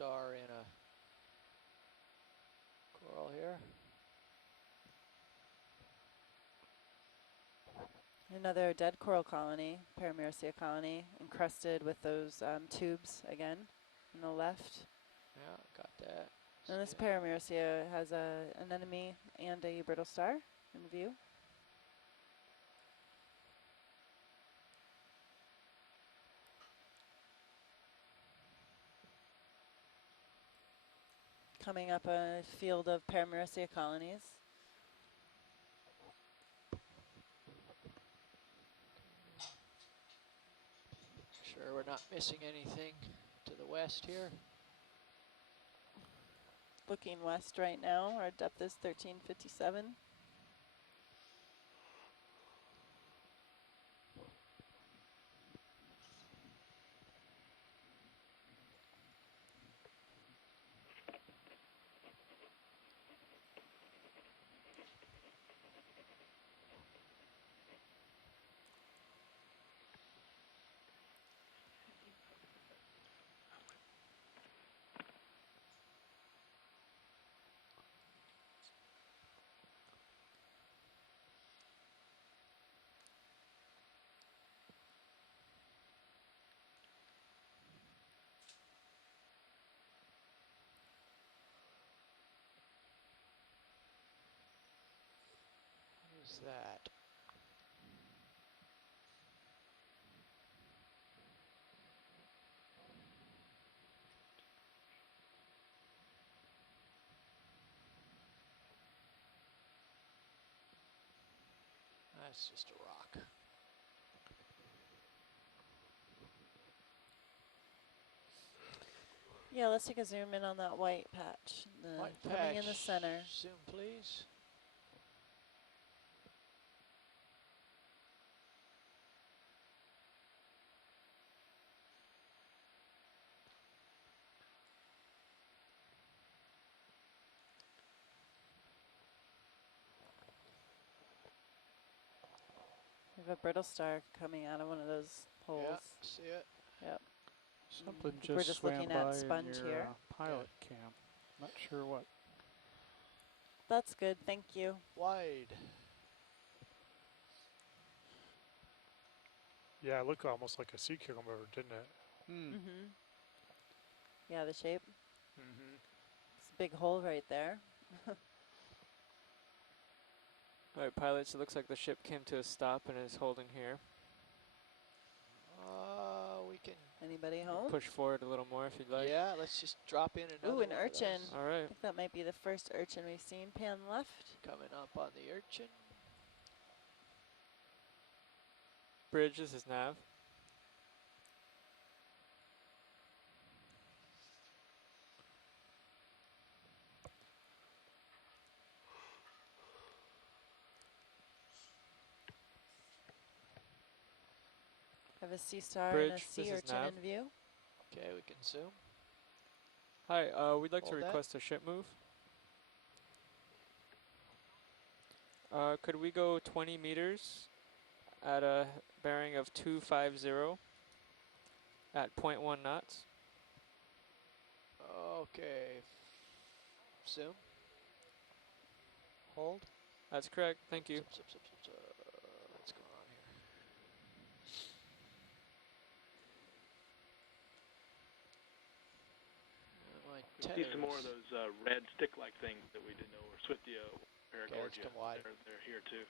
star in a coral here. Another dead coral colony, Paramyrissia colony, encrusted with those tubes again on the left. Yeah, got that. And this Paramyrissia has an anemone and a brittle star in view. Coming up a field of Paramyrissia colonies. Sure we're not missing anything to the west here. Looking west right now, our depth is 1357. What is that? That's just a rock. Yeah, let's take a zoom in on that white patch. White coming patch. in the center. Zoom, please. We have a brittle star coming out of one of those holes. Yeah, see it. Yep. Something we're just just swam looking by at sponge in your, here. pilot cam. Not sure what. That's good, thank you. Wide. Yeah, it looked almost like a sea cucumber, didn't it? Mm-hmm. Yeah, the shape. Mm-hmm. It's a big hole right there. All right, pilots, it looks like the ship came to a stop and is holding here. We can. Anybody home? Push forward a little more if you'd like. Yeah, let's just drop in another Ooh, an one of urchin. those. All I right. think that might be the first urchin we've seen. Pan left. Coming up on the urchin. Bridge, this is Nav. Have a sea star Bridge, and a this sea is urchin Nav. in view. Okay, we can zoom. Hi, we'd like to Hold that. request a ship move. Could we go 20 meters at a bearing of 250 at 0.1 knots? Okay. Zoom. Hold. That's correct, thank you. What's going on here? My See some more of those red stick-like things that we didn't know were Swiftia or Paragorgia. come wide. They're here too.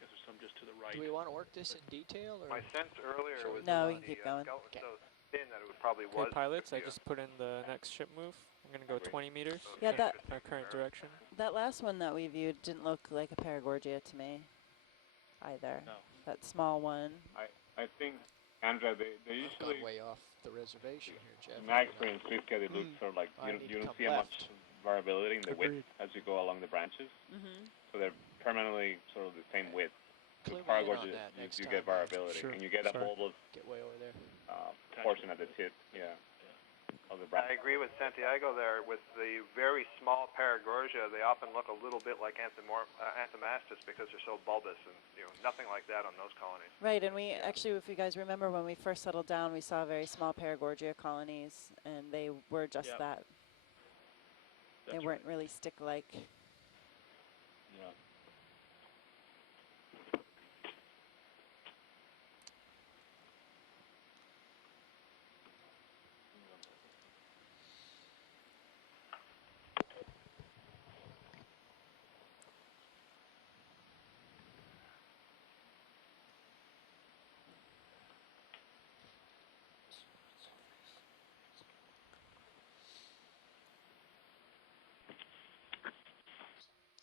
Guess there's some just to the right. Do we want to work this in detail? Or? My sense earlier was No, that we can the keep going. scout was so thin that it probably Okay, was. pilots, I Swiftia. just put in the next ship move. I'm gonna go 20 meters. Yeah, that our current direction. that last one that we viewed didn't look like a Paragorgia to me either. No. That small one. I think, Andrea, they I've usually, gone way off the reservation here, Jeff. in my experience, Swiftia, they look sort of like, I you need to don't come see left. much variability in the Agreed. width as you go along the branches. Mm-hmm. So they're permanently sort of the same width. Clue With me in on Paragorgia, that you next do time. get variability. Sure. And you get a Sorry. bulbous Get way over there. portion at the tip, yeah. of the I branch. agree with Santiago there. With the very small Paragorgia, they often look a little bit like Anthomastus because they're so bulbous, and nothing like that on those colonies. Right, and we actually, if you guys remember, when we first settled down, we saw very small Paragorgia colonies, and they were just Yep. that. They That's weren't really stick-like. Yeah.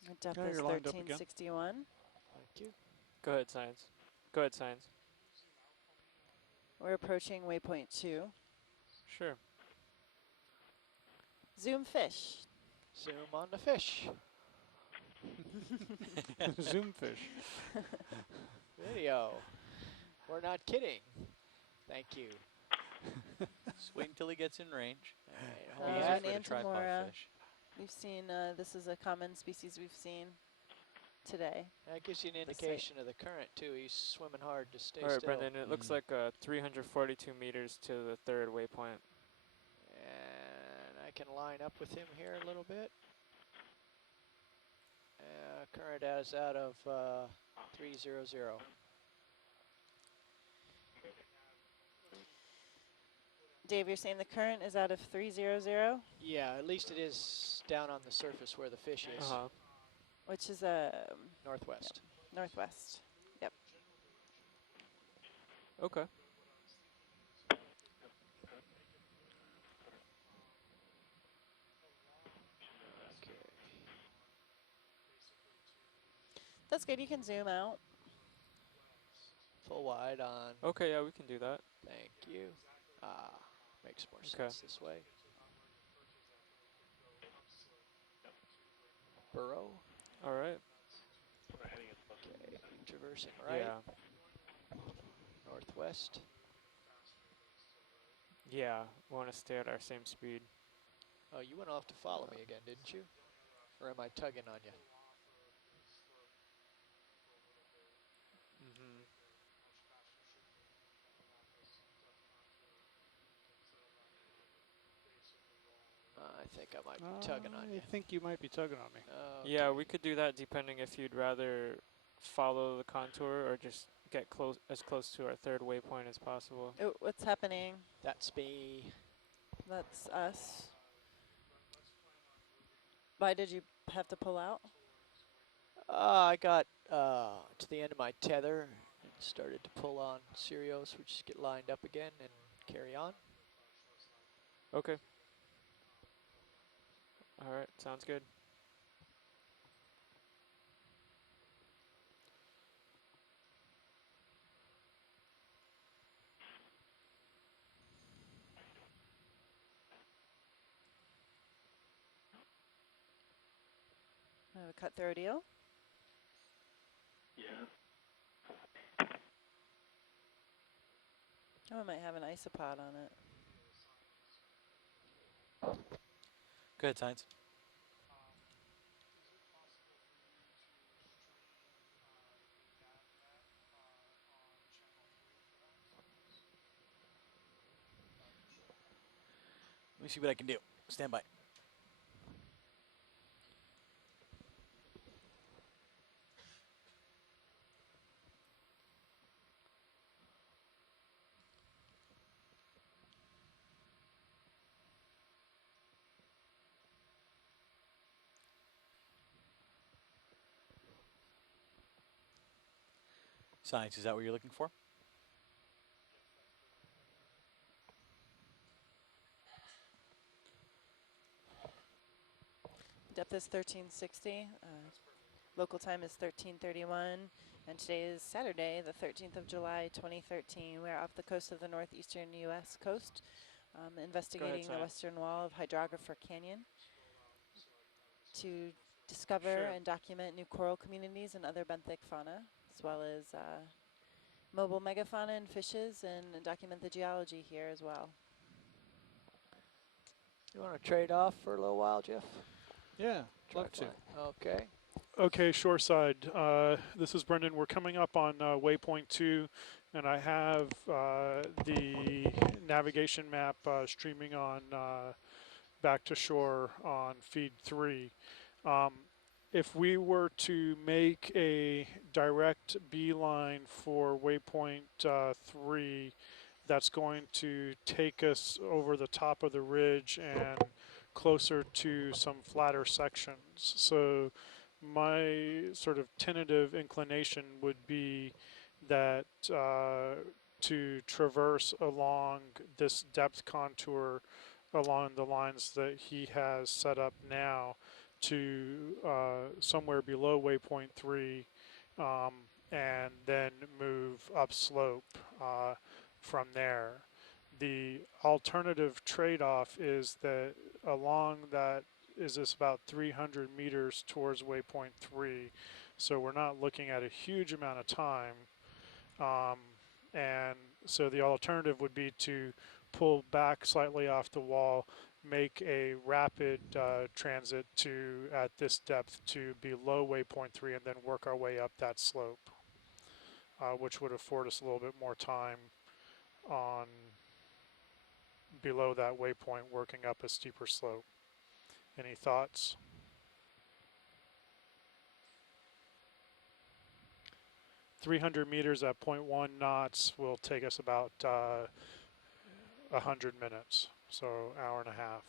Our depth Yeah, is you're lined up again. 1361. Thank you. Go ahead, Science. Go ahead, Science. We're approaching waypoint 2. Sure. Zoom fish. Zoom on the fish. Zoom fish. Video. We're not kidding. Thank you. Just wait until he gets in range. All right, Uh, hold Easier on. an for the tripod Antimora. fish. We've seen, this is a common species we've seen today. That gives you an This indication of the current, too. He's swimming hard to stay All right, still. Brendan, it looks like 342 meters to the third waypoint. And I can line up with him here a little bit. Current as out of 300. Dave, you're saying the current is out of 300, Yeah, at least it is down on the surface where the fish is. Uh-huh. which is Northwest. northwest. Yep. Okay. Okay. That's good. You can zoom out. Full wide on. Okay, yeah, we can do that. Thank you. Makes more Okay. sense this way. Burrow. All right. We're heading as close Okay. Traversing right. Yeah. Northwest. Yeah, we want to stay at our same speed. Oh, you went off to follow me again, didn't you? Or am I tugging on you? Mm-hmm. I think I might be tugging on you. I think you might be tugging on me. Yeah, we could do that depending if you'd rather follow the contour or just get as close to our third waypoint as possible. Oh, what's happening? That's me. That's us. Why did you have to pull out? I got to the end of my tether and started to pull on Serios, which just get lined up again and carry on. Okay. All right, sounds good. I have a cut throat eel. Yeah. Oh, it might have an isopod on it. Go ahead, Science. Let me see what I can do. Stand by. Science, is that what you're looking for? Depth is 1360. Local time is 1331. And today is Saturday, the 13th of July, 2013. We're off the coast of the northeastern U.S. coast, investigating the Science. western wall of Hydrographer Canyon to discover Sure. and document new coral communities and other benthic fauna, as well as mobile megafauna and fishes, and document the geology here as well. You want to trade off for a little while, Jeff? Yeah, Try love to. flying. Okay. Okay, shoreside. This is Brendan. We're coming up on waypoint 2, and I have the navigation map streaming on back to shore on feed 3. If we were to make a direct beeline for waypoint 3, that's going to take us over the top of the ridge and closer to some flatter sections. So my sort of tentative inclination would be that to traverse along this depth contour along the lines that he has set up now to somewhere below waypoint 3 and then move upslope from there. The alternative trade-off is that along that is this about 300 meters towards waypoint 3, so we're not looking at a huge amount of time, and so the alternative would be to pull back slightly off the wall, make a rapid transit to at this depth to below waypoint 3, and then work our way up that slope, which would afford us a little bit more time on below that waypoint, working up a steeper slope. Any thoughts? .300 meters at 0.1 knots will take us about 100 minutes, so hour and a half,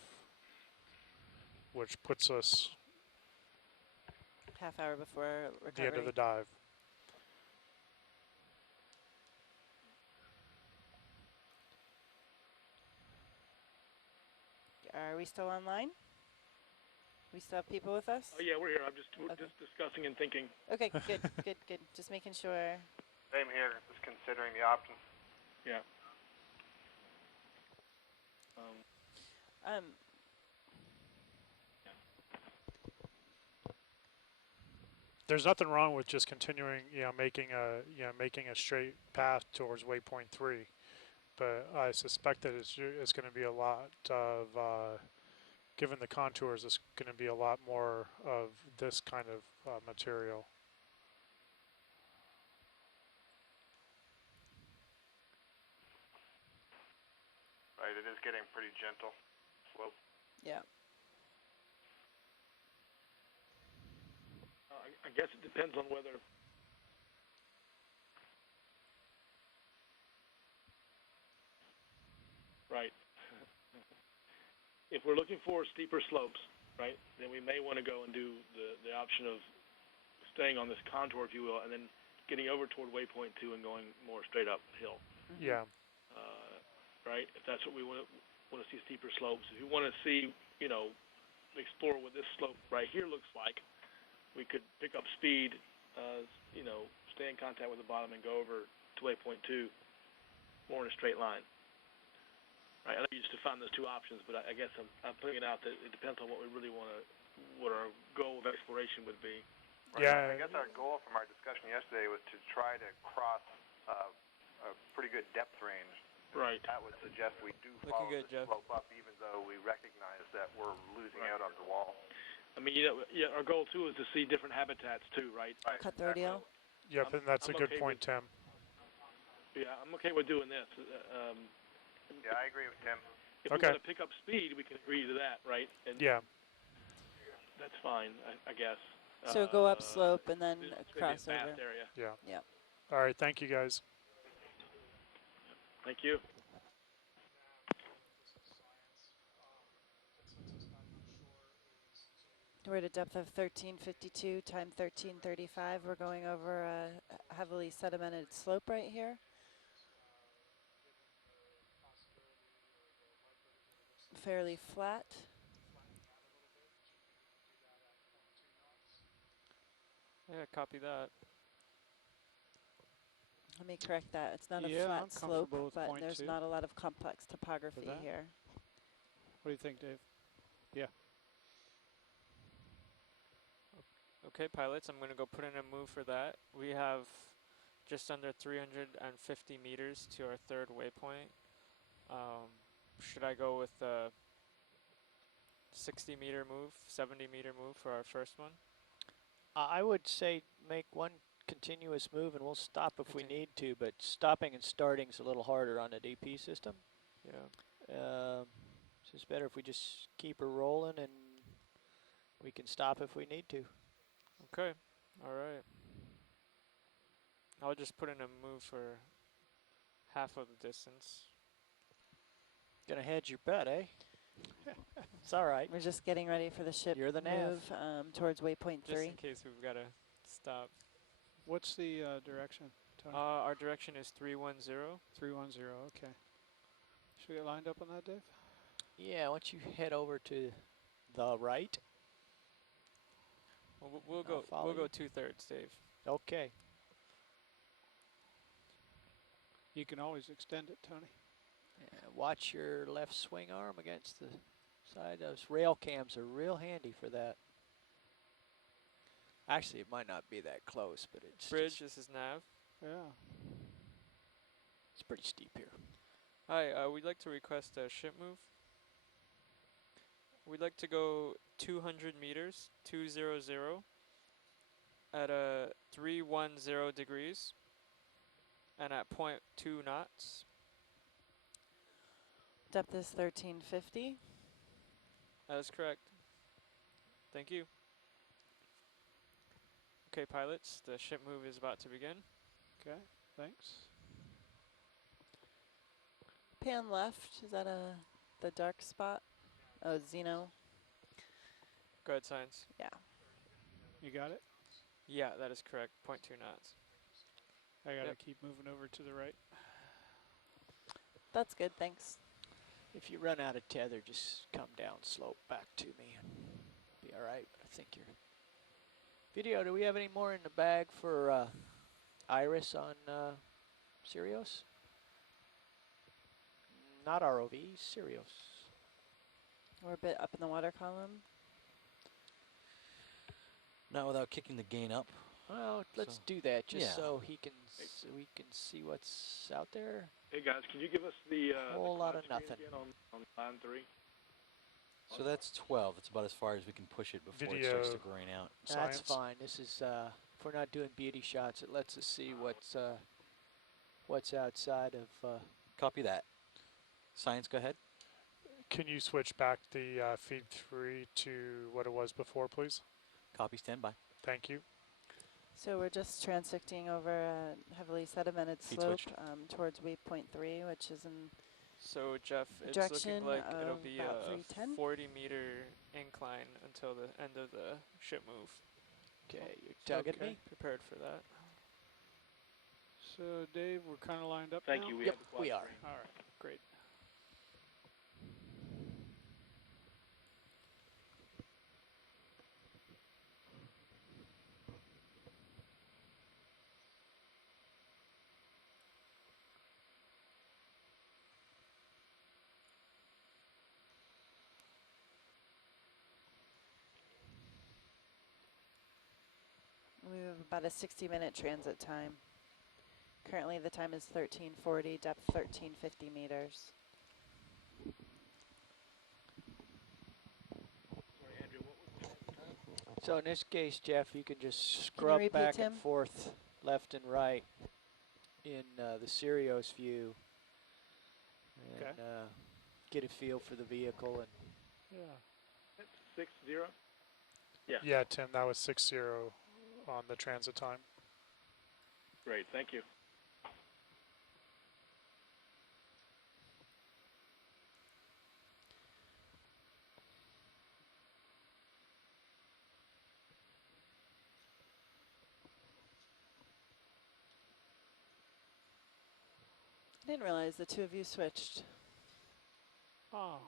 which puts us Half hour before at the end of recovery. the dive. Are we still online? We still have people with us? Oh yeah, we're here. We're Okay. just discussing and thinking. Okay, good, good. Just making sure. Same here, just considering the options. Yeah. Um, There's nothing wrong with just continuing, making a straight path towards waypoint 3, but I suspect that it's going to be a lot of, given the contours, it's going to be a lot more of this kind of material. Right, it is getting pretty gentle. Slope. yeah. I guess it depends on whether. Right. If we're looking for steeper slopes, right, then we may want to go and do the option of staying on this contour, if you will, and then getting over toward waypoint 2 and going more straight uphill. Yeah. Right. If that's what we want to see, steeper slopes. If you want to see, explore what this slope right here looks like, we could pick up speed, stay in contact with the bottom and go over to waypoint 2 more in a straight line. Right. I know you just defined those two options, but I guess I'm putting it out that it depends on what we really want to, what our goal of exploration would be. Right. Yeah. I guess our goal from our discussion yesterday was to try to cross a pretty good depth range. Right. That would suggest we do Looking follow good, the Jeff. slope up, even though we recognize that we're losing out on the wall. I mean, our goal too is to see different habitats too, right? Right. Cutthroat eel. Yep, and that's I'm a good okay point, with- Tim. Yeah, I'm okay with doing this. Yeah, I agree with Tim. If Okay. we want to pick up speed, we can agree to that, right? And Yeah. that's fine, I guess. So go up slope and then This may be a cross fast over. area. Yeah. Yep. All right. Thank you, guys. Thank you. We're at a depth of 1352, time 1335. We're going over a heavily sedimented slope right here. Fairly flat. Yeah, copy that. Let me correct that. It's not a Yeah, flat I'm slope, comfortable with but point there's 2. not a lot of complex topography that? here. What do you think, Dave? Yeah. Okay, pilots, I'm going to go put in a move for that. We have just under 350 meters to our third waypoint. Should I go with 60-meter move, 70-meter move for our first one. I would say make one continuous move and we'll stop if we Continue. need to, but stopping and starting is a little harder on the DP system. Yeah. So it's better if we just keep her rolling and we can stop if we need to. Okay. All right. I'll just put in a move for half of the distance. Gonna hedge your bet, eh? It's all right. We're just getting ready for the ship You're the nav. move towards waypoint Just 3. in case we've got to stop. What's the direction, Tony? Our direction is 310. 310. Okay. Should we get lined up on that, Dave? Yeah, once you head over to the right. Well, we'll I'll go. follow We'll go you. 2/3, Dave. Okay. You can always extend it, Tony. Watch your left swing arm against the side. Those rail cams are real handy for that. Actually, it might not be that close, but it's Bridge. This is nav. Yeah. it's pretty steep here. Hi. We'd like to request a ship move. We'd like to go 200 meters, 200, at a 310 degrees, and at 0.2 knots. Depth is 1350. That is correct. Thank you. Okay, pilots, the ship move is about to begin. Okay. Thanks. Pan left. Is that the dark spot? Oh, Xeno. Go ahead, Science. Yeah. You got it? Yeah, that is correct. 0.2 knots. I got to Yep. keep moving over to the right. That's good, thanks. If you run out of tether, just come down slope back to me and be all right. I think you're. Video, do we have any more in the bag for Iris on Sirius? Not ROV, Sirius. We're a bit up in the water column. Not without kicking the gain up. Well, let's So- do that just Yeah. so he can we can see what's out there. Hey guys, can you give us the Whole lot of command screen nothing. again on line 3? So that's 12. That's about as far as we can push it before it starts to grain out. That's Science. fine. This is if we're not doing beauty shots, it lets us see what's outside of. Copy that. Science, go ahead. Can you switch back the feed 3 to what it was before, please? Copy, standby. Thank you. So we're just transecting over a heavily sedimented Feed slope switched. Towards waypoint 3, which is in So, Jeff, it's direction looking like it'll of be about a 310. 40-meter incline until the end of the ship move. Okay, you're tugging Okay. me. Prepared for that. So, Dave, we're kind of lined up Thank now? you. We Yep, have the quad we are. screen. All right. Great. We have about a 60-minute transit time. Currently the time is 1340, depth 1350 meters. Sorry, Andrew, what was the transit time? So in this case, Jeff, you can just Can you scrub repeat, back Tim? and forth, left and right, in the Sirius view, and Okay. get a feel for the vehicle. And Yeah. 6-0? Yeah. Yeah, Tim, that was 6-0 on the transit time. Great, thank you. I didn't realize the two of you switched. Oh.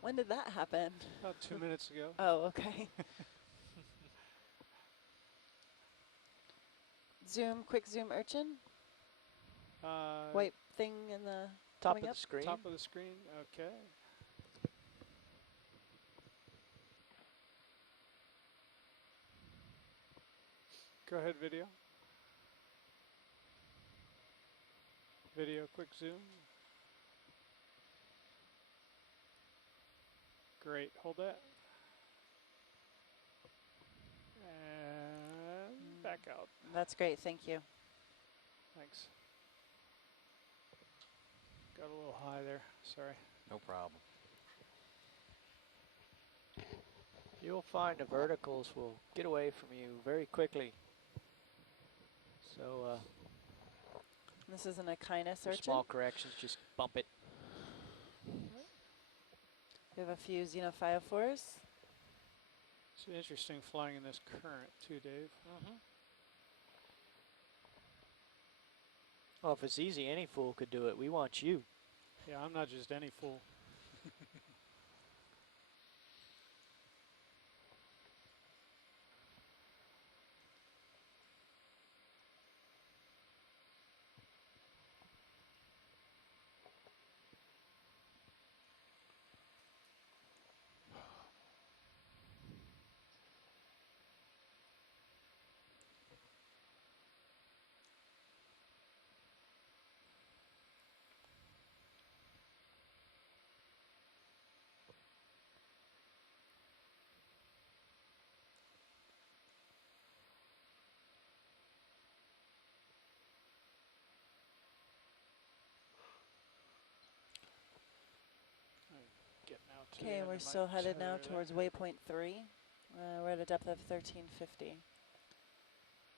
When did that happen? About 2 minutes ago. Oh, okay. Zoom, quick zoom urchin. White thing in the top coming of up. the screen. Top of the screen. Okay. Go ahead, video. Video, quick zoom. Great. Hold that. And back out. That's great. Thank you. Thanks. Got a little high there. Sorry. No problem. You'll find the verticals will get away from you very quickly. So This is an Okeanos for urchin. small corrections, just bump it. We have a few Xenophyrophores. It's interesting flying in this current too, Dave. Well, if it's easy, any fool could do it. We want you. Yeah, I'm not just any fool. Getting out to the Okay, end we're of my still headed now tether towards there. waypoint 3. We're at a depth of 1350.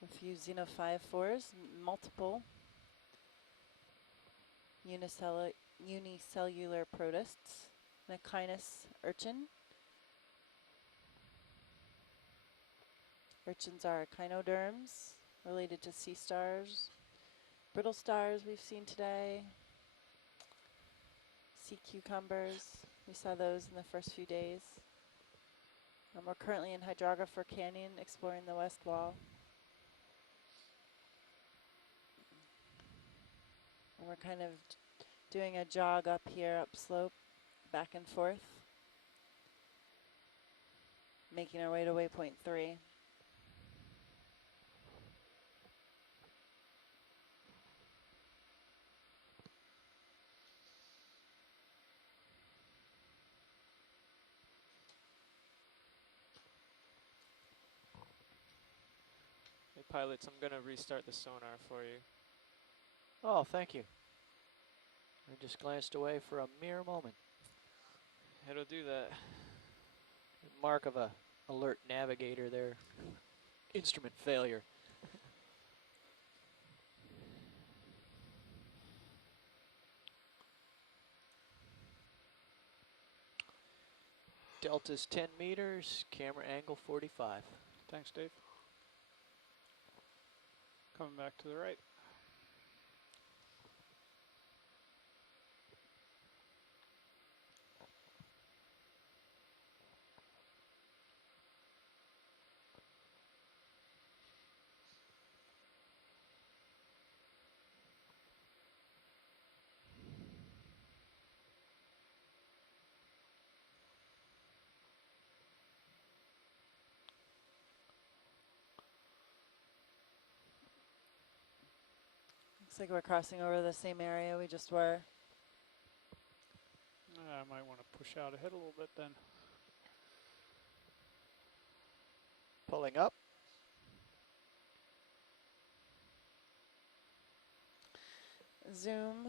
A few Xenophyrophores, multiple unicellular protists, an Okeanos urchin. Urchins are echinoderms, related to sea stars. Brittle stars we've seen today. Sea cucumbers, we saw those in the first few days. We're currently in Hydrographer Canyon exploring the west wall. And we're kind of doing a jog up here, upslope, back and forth, making our way to waypoint 3. Hey, pilots, I'm going to restart the sonar for you. Oh, thank you. I just glanced away for a mere moment. It'll do that. Mark of a alert navigator there. Instrument failure. Delta's 10 meters, camera angle 45. Thanks, Dave. Coming back to the right. Looks like we're crossing over the same area we just were. I might want to push out ahead a little bit then. Pulling up. Zoom,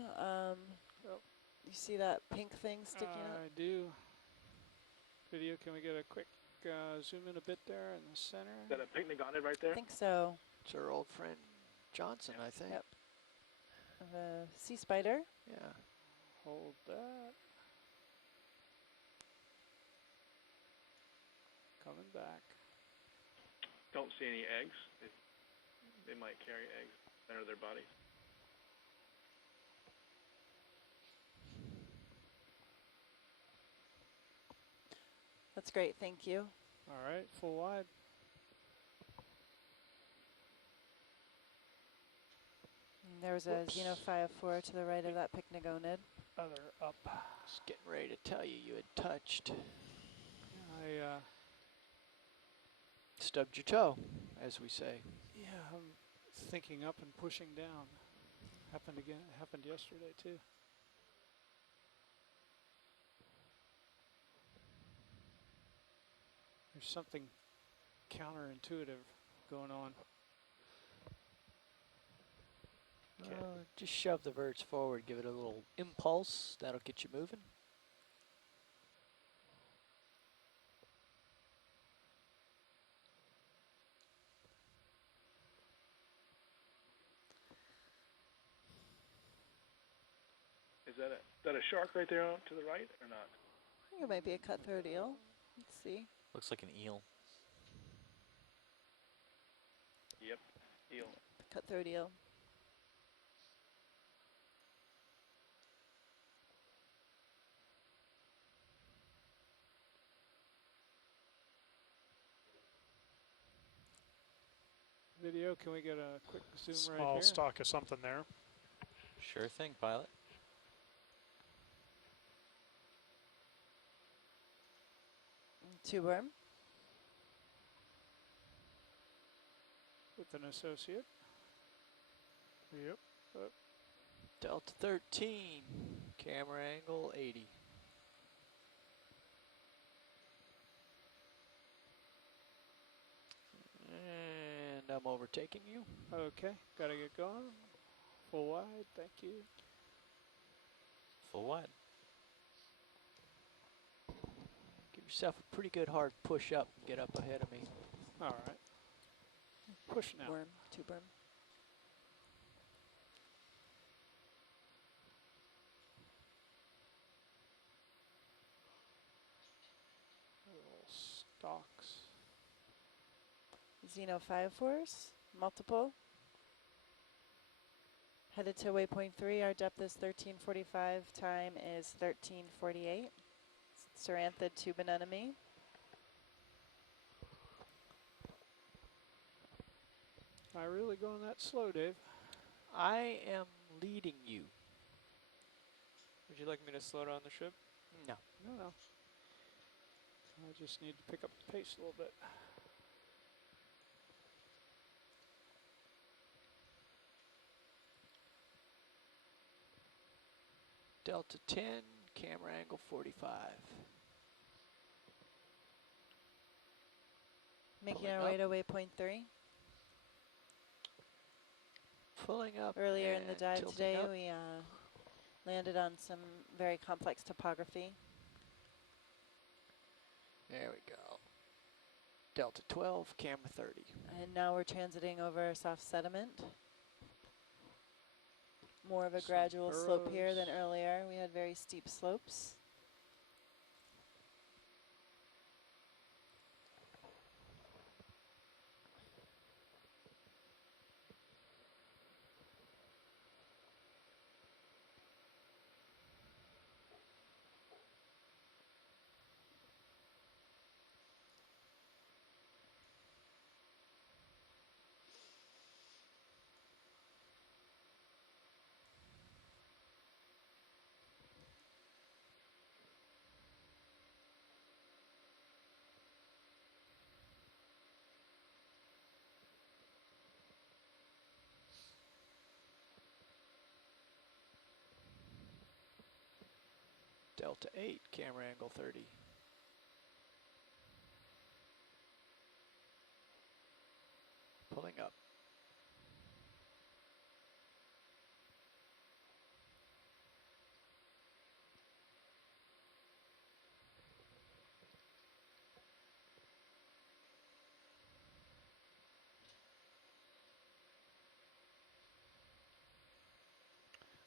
you see that pink thing sticking up? I do. Video, can we get a quick zoom in a bit there in the center? Is that a picnic on it right there? I think so. It's our old friend Johnson, I think. Yep. Of a sea spider. Yeah. Hold that. Coming back. Don't see any eggs. They might carry eggs under their body. That's great, thank you. All right, full wide. And there's a Xenophyrophore to the right of that pycnogonid. Other up. Just getting ready to tell you you had touched. I Stubbed your toe, as we say. yeah, I'm thinking up and pushing down. Happened again. Happened yesterday too. There's something counterintuitive going on. Just shove the verts forward, give it a little impulse. That'll get you moving. Is that a shark right there to the right or not? I think it might be a cutthroat eel. Let's see. Looks like an eel. Yep, eel. Cutthroat eel. Video, can we get a quick zoom right Small here? stalk of something there. Sure thing, pilot. Tube worm. With an associate. Yep. Delta 13, camera angle 80. And I'm overtaking you. Okay, gotta get going. Full wide, thank you. Full wide. Give yourself a pretty good hard push up and get up ahead of me. All right. Push now. Worm. Tube worm. Little stalks. Xeno 5 force. Multiple. Headed to waypoint 3. Our depth is 1345. Time is 1348. Ceranthid tube anemone. Am I really going that slow, Dave? I am leading you. Would you like me to slow down the ship? No. No. I just need to pick up the pace a little bit. Delta 10, camera angle 45. Making Pulling our way up. to waypoint 3. Pulling up. Earlier in the and dive tilting today, up. we landed on some very complex topography. There we go. Delta 12, camera 30. And now we're transiting over soft sediment. More of a Some gradual slope here than burrows. earlier. We had very steep slopes. Delta 8, camera angle 30. Pulling up.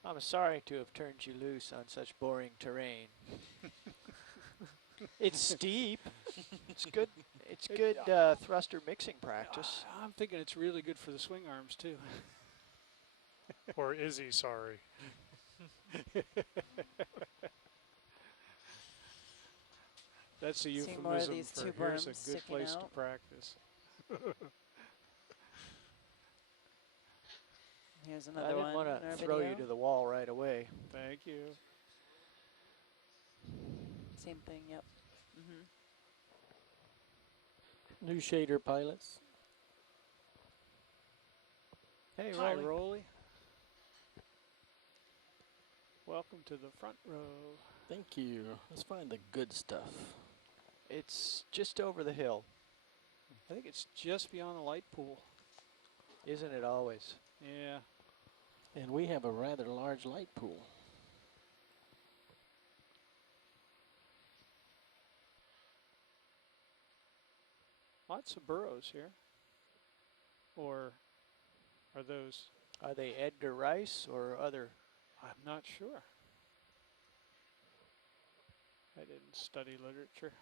I'm sorry to have turned you loose on such boring terrain. It's steep. It's good. It's good thruster mixing practice. I'm thinking it's really good for the swing arms, too. Or is he sorry? That's a See more of euphemism these for tube here's a worms good sticking place to out. practice. Here's I another didn't one want in our to throw video. you to the wall right away. Thank you. Same thing, yep. Mm-hmm. New shader pilots. Hey, Hi, Rolly. Rolly. Welcome to the front row. Thank you. Let's find the good stuff. It's just over the hill, I think it's just beyond the light pool. isn't it always? Yeah. And we have a rather large light pool. Lots of burrows here. Or are those? Are they Edgar Rice or other? I'm not sure. I didn't study literature.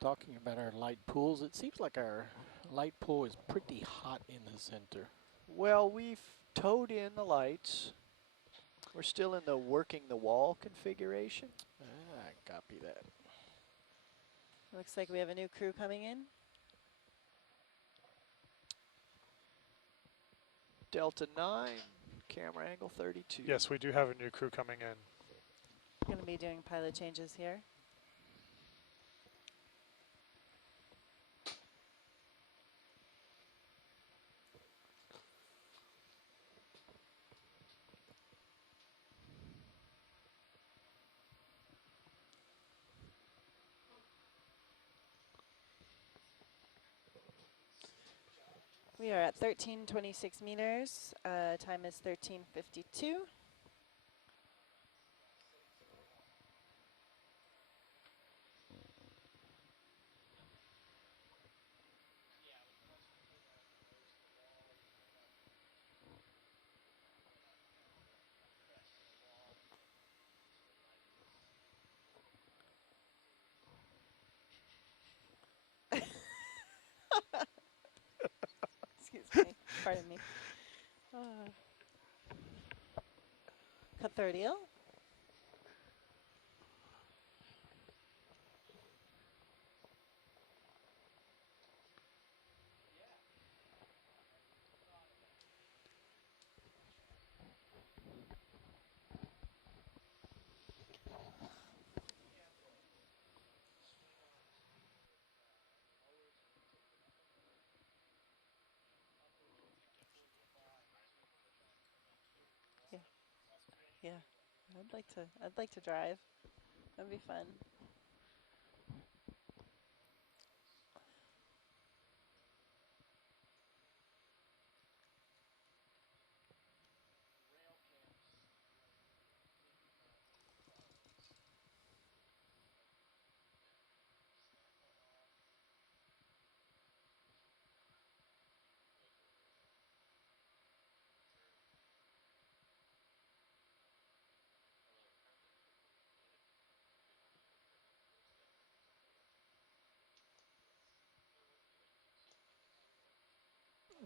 Talking about our light pools, it seems like our light pool is pretty hot in the center. Well, we've towed in the lights. We're still in the working the wall configuration. Copy that. Looks like we have a new crew coming in. Delta 9, camera angle 32. Yes, we do have a new crew coming in. Going to be doing pilot changes here. We are at 1326 meters. Time is 13:52. Excuse me. Pardon me. Cathodial. Yeah. Yeah. I'd like to drive. That'd be fun.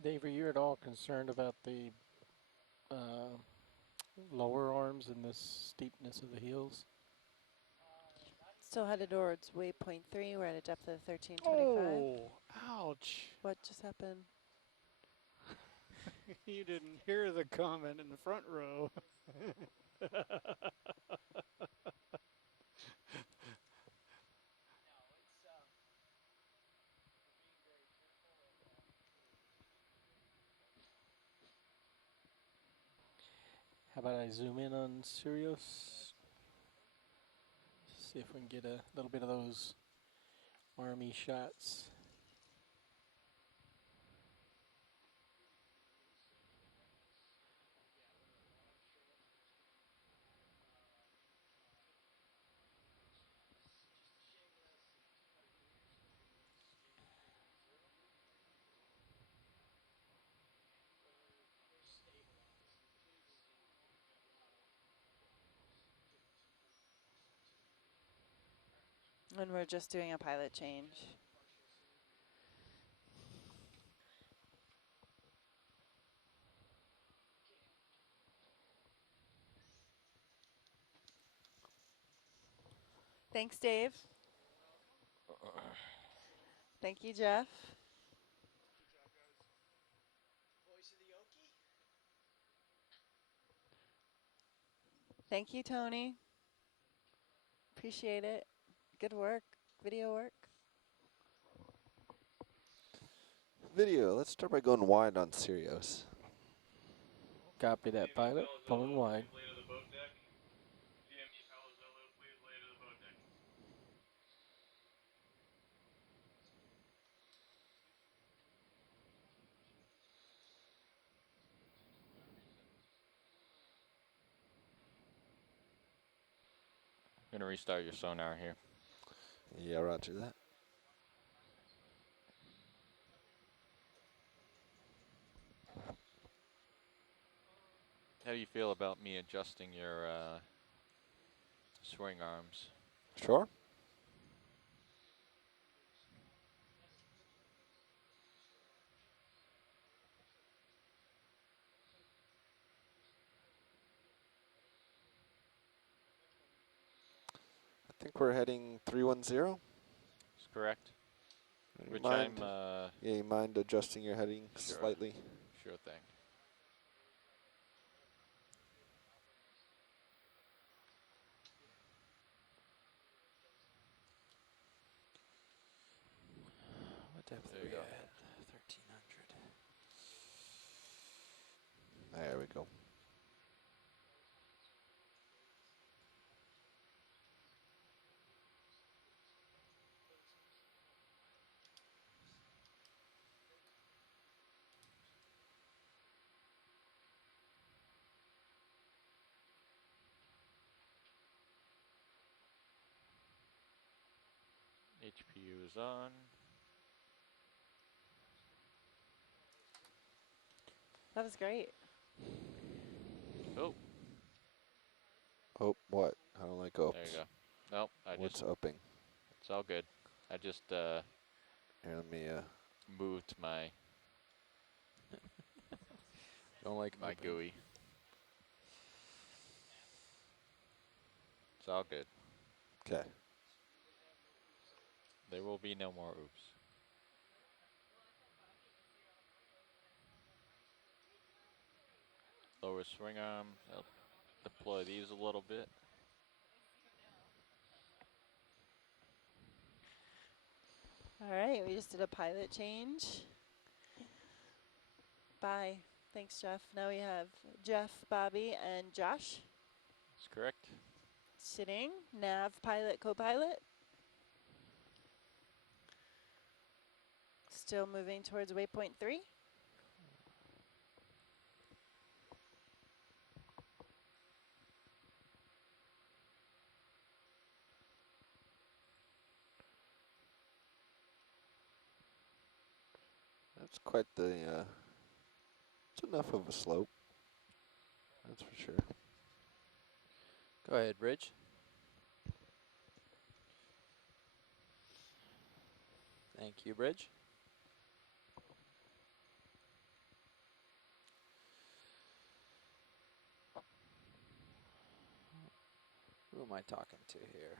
Dave, are you at all concerned about the lower arms and the steepness of the hills? Still headed towards waypoint 3. We're at a depth of 1325. Oh, ouch. What just happened? You didn't hear the comment in the front row. How about I zoom in on Sirius? See if we can get a little bit of those army shots. And we're just doing a pilot change. Thanks, Dave. Thank you, Jeff. Thank you, Tony. Appreciate it. Good work. Video work. Video. Let's start by going wide on Sirius. Copy that, pilot. Pulling wide. I'm gonna restart your sonar here. Yeah, roger that. How do you feel about me adjusting your swing arms? Sure. I think we're heading 310. That's correct. You Which mind, I'm yeah, you mind adjusting your heading sure, slightly? Sure thing. What depth There are we you go. at? 1,300. There we go. HPU is on. That was great. Oh, Oh, what? I don't like opes. there you go. Nope, I What's just, oping? it's all good. I just Here, let me, moved my Don't like my open. GUI. It's all good. okay. There will be no more oops. Lower swing arm. I'll deploy these a little bit. All right, we just did a pilot change. Bye. Thanks, Jeff. Now we have Jeff, Bobby, and Josh That's correct. sitting. Nav, pilot, co-pilot. Still moving towards waypoint 3. That's quite the, it's enough of a slope. That's for sure. Go ahead, Bridge. Thank you, Bridge. Who am I talking to here?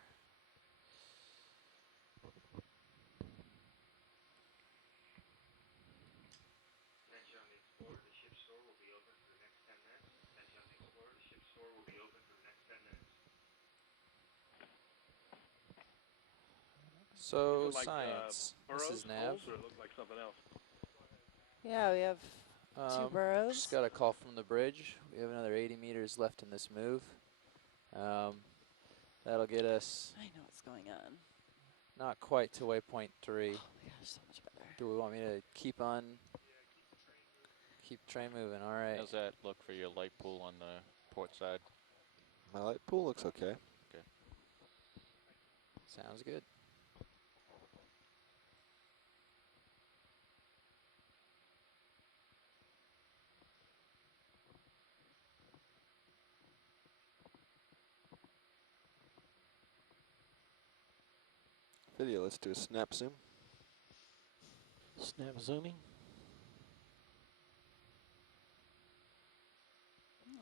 Attention on the Explorer, the ship's door will be open for the next 10 minutes. Attention on the Explorer, the ship's door will be open for the next 10 minutes. So, Like science. This burrows, is Nav. holes, or it look like something else? Yeah, we have 2 burrows. Just got a call from the bridge. We have another 80 meters left in this move. That'll get us I know what's going on. not quite to waypoint 3. Oh my gosh, so much better. Do we want me to keep train moving? All right. How's that look for your light pool on the port side? My light pool looks okay. Okay. Sounds good. Video, let's do a snap zoom. Snap zooming.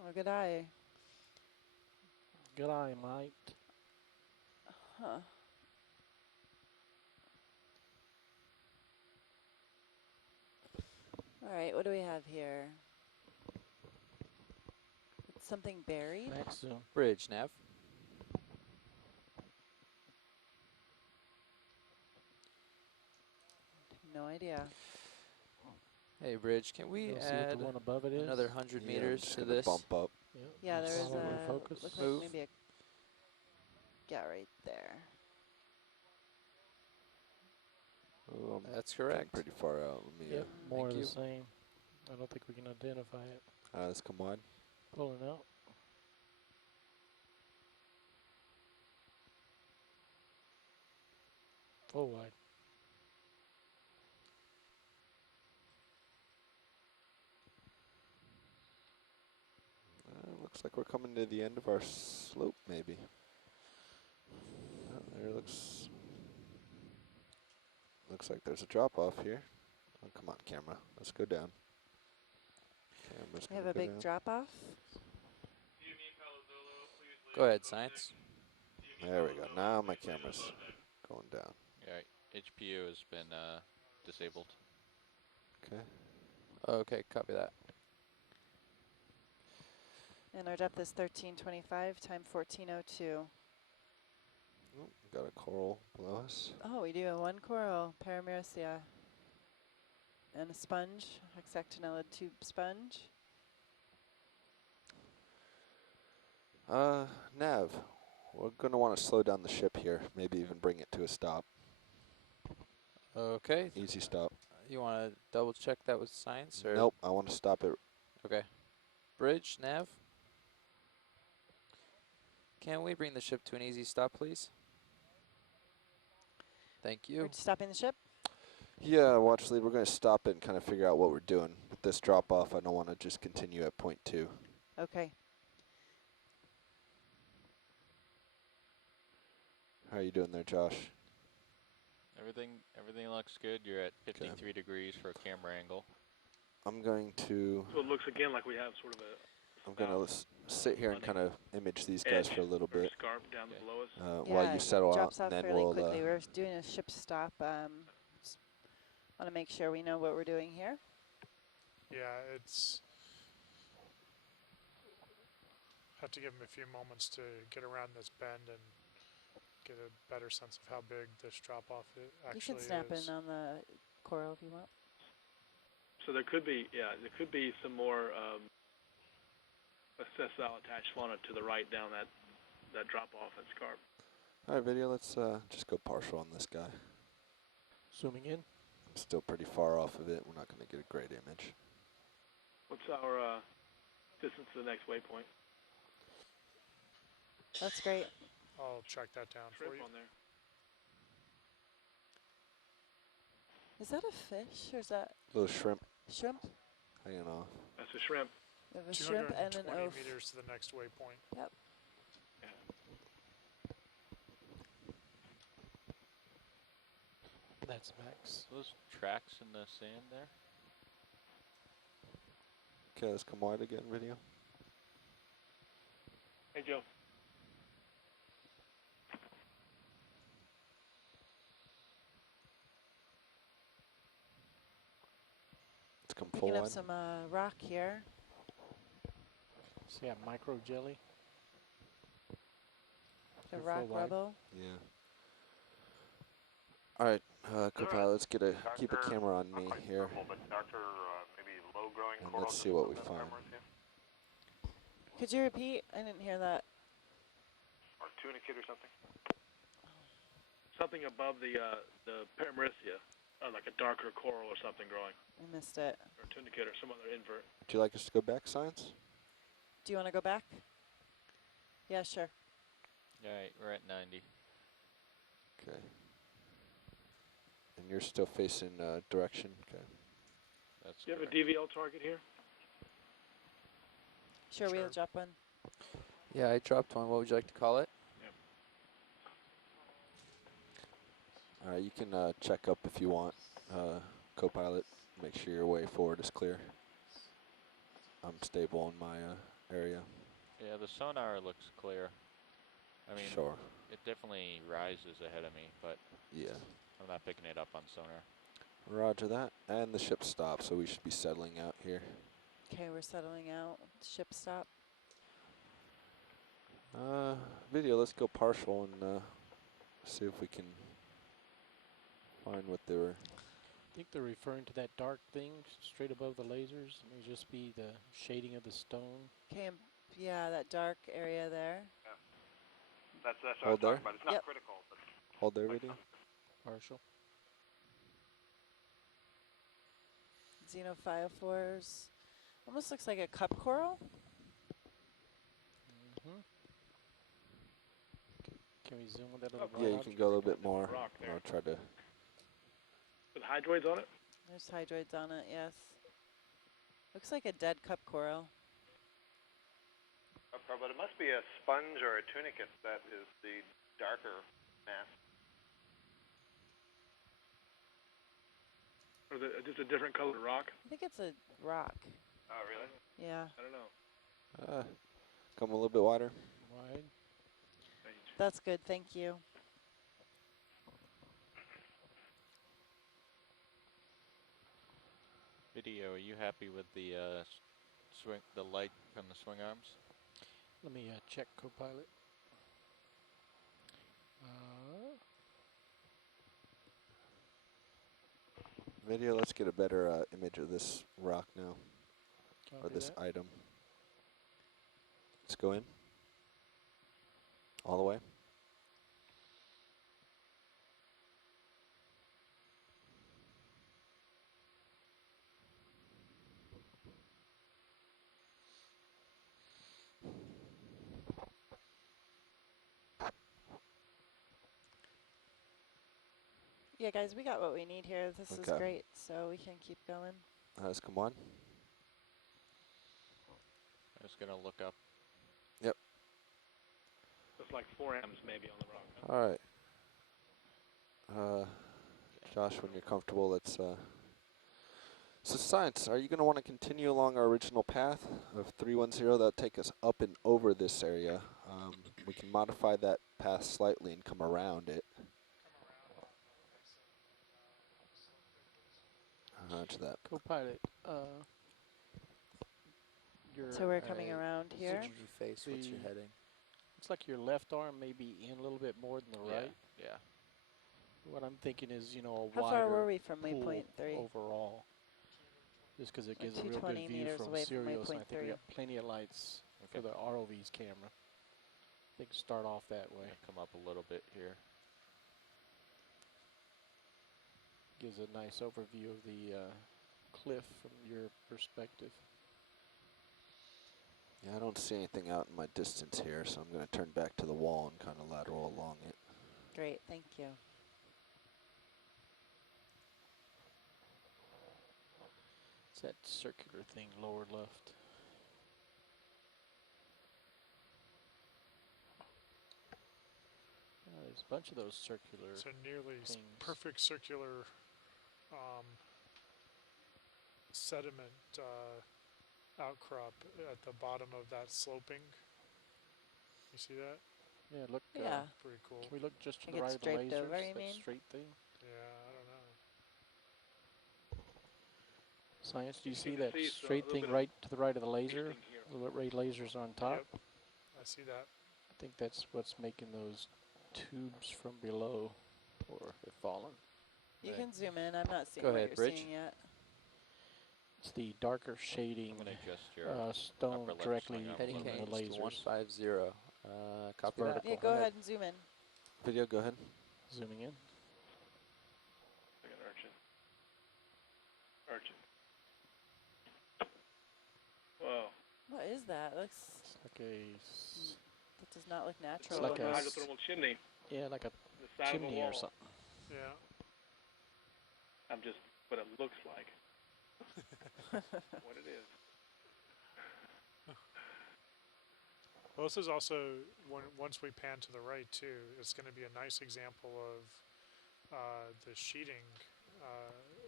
Oh, good eye. Good eye, mate. Huh. All right, what do we have here? It's something buried. Max zoom. Bridge, Nav. No idea. Hey, Bridge, can we You'll see what add the one above it is. another 100 Yeah, I'm meters just to gonna this? bump up. Yep. Yeah, there is Follow your a focus. looks Move. like maybe a gap right there. Oh, I'm That's getting correct. pretty far out. Let me, Yep, more of you. the same. I don't think we can identify it. let's come on. Pulling out. Full wide. Looks like we're coming to the end of our slope, maybe. Oh, there looks like there's a drop off here. Oh, come on, camera. Let's go down. Camera's We have gonna a go big down. drop off. Go ahead, Science. There we go. Now my camera's going down. Alright, HPU has been disabled. Okay. Okay, copy that. And our depth is 1325, time 1402. Oh, got a coral below us. Oh, we do have one coral, Paramericia, and a sponge, hexactinella tube sponge. Nav, we're going to want to slow down the ship here, maybe even bring it to a stop. Okay. Easy stop. You want to double check that with Science? Or Nope, I want to stop it. Okay. Bridge, Nav. Can we bring the ship to an easy stop, please? Thank you. We're stopping the ship? Yeah, watch lead. We're going to stop it and kind of figure out what we're doing. With this drop off, I don't want to just continue at point 2. Okay. How are you doing there, Josh? Everything looks good. You're at 53 degrees for a camera angle. I'm going to... So it looks again like we have sort of a... I'm going to sit here and kind of image these guys for a little bit. Scarp down below us. While you settle out, drops off then fairly we'll... quickly. We're doing a ship stop. Just want to make sure we know what we're doing here. Yeah, it's... Have to give them a few moments to get around this bend and get a better sense of how big this drop-off actually is. You can snap in on the coral if you want. So there could be, there could be some more sessile attached fauna to the right down that drop-off at Scarp. All right, video, let's just go partial on this guy. Zooming in. I'm still pretty far off of it. We're not going to get a great image. What's our distance to the next waypoint? That's great. I'll track that down for you. On there. Is that a fish or is that Little shrimp shrimp? hanging off. That's a shrimp. We have a shrimp and an 220 oaf. meters to the next waypoint. Yep. That's max. Those tracks in the sand there? Okay, let's come wide again, video. Hey, Joe. Let's come full Picking up wide. some rock here. See a micro jelly. The Go rock full wide. rubble. Yeah. All right, co-pilot, let's get keep a camera on me here, and let's see what we find. Could you repeat? I didn't hear that. Or tunicate or something? Something above the Paramericia, like a darker coral or something growing. I missed it. Or tunicate or some other invert. Would you like us to go back, Science? Do you want to go back? Yeah, sure. Alright, we're at 90. Okay. And you're still facing direction? Okay. That's Do you have a correct. DVL target here? Sure, we'll drop one. Yeah, I dropped one. What would you like to call it? All right, you can check up if you want, co-pilot. Make sure your way forward is clear. I'm stable in my area. Yeah, the sonar looks clear. I mean, Sure. it definitely rises ahead of me, but Yeah. I'm not picking it up on sonar. Roger that. And the ship stopped, so we should be settling out here. Okay, we're settling out. Ship stop. Video, let's go partial and see if we can find what they were. I think they're referring to that dark thing straight above the lasers. It may just be the shading of the stone. Okay, yeah, that dark area there. Yeah. That's what I was Hold there. talking about. It's not Yep. critical, but Hold there, video. Partial. Xenophyophores. Almost looks like a cup coral. Can we zoom with that little Yeah, you rod? can go a little bit more. Rock there. I'll try to. With hydroids on it? There's hydroids on it, yes. Looks like a dead cup coral. But it must be a sponge or a tunicate that is the darker mass. Or is it just a different colored rock? I think it's a rock. Oh, really? Yeah. I don't know. Come a little bit wider. Wide. That's good, thank you. Video, are you happy with the the light from the swing arms? Let me check Copilot. Video, let's get a better image of this rock now, or Copy this that. item. Let's go in. All the way. Yeah, guys, we got what we need here. This is Okay. great, so we can keep going. Let's come on. I was gonna look up. Yep. Looks like 4 M's maybe on the rock. Huh? All right. Josh, when you're comfortable, let's. So science, are you going to want to continue along our original path of 310? That'll take us up and over this area. We can modify that path slightly and come around it. To that. Copilot. So we're coming around here. Face, what's your heading? It's like your left arm may be in a little bit more than the right. Yeah. What I'm thinking is, you know, a How wider far were we from pool waypoint 3? overall. Just because it Like gives a real good 220 view meters from away from Sirius, and I waypoint think we 3. got plenty of lights for the ROV's camera. I think start off that way. Come up a little bit here. Gives a nice overview of the cliff from your perspective. Yeah, I don't see anything out in my distance here, so I'm going to turn back to the wall and kind of lateral along it. Great, thank you. It's that circular thing lower left. There's a bunch of those circular It's a nearly things. perfect circular sediment outcrop at the bottom of that sloping. You see that? Yeah, look. Yeah. Pretty cool. Can we look just to Like the it's right of the draped lasers? over, you That mean? straight thing. Yeah, I don't know. Science, do you see can that see straight a little thing bit of right to the right of the laser? Interesting here. The ray lasers on top? Yep. I see that. I think that's what's making those tubes from below, or have fallen. You can zoom in. I'm not seeing Go what ahead, you're Bridge. seeing yet. It's the darker shading I'm gonna adjust your stone upper left directly swing arm a Heading little from bit. the Canes to lasers. 150. Copy that. vertical. Yeah, go ahead and zoom in. Video, go ahead. Zooming in. Like an urchin. Urchin. Whoa. What is that? Looks. It's like a, That does not look natural. like a hydrothermal chimney. yeah, like a The side of a chimney wall. or something. Yeah. I'm just what it looks like. What it is. Well, this is also, once we pan to the right too, it's going to be a nice example of the sheeting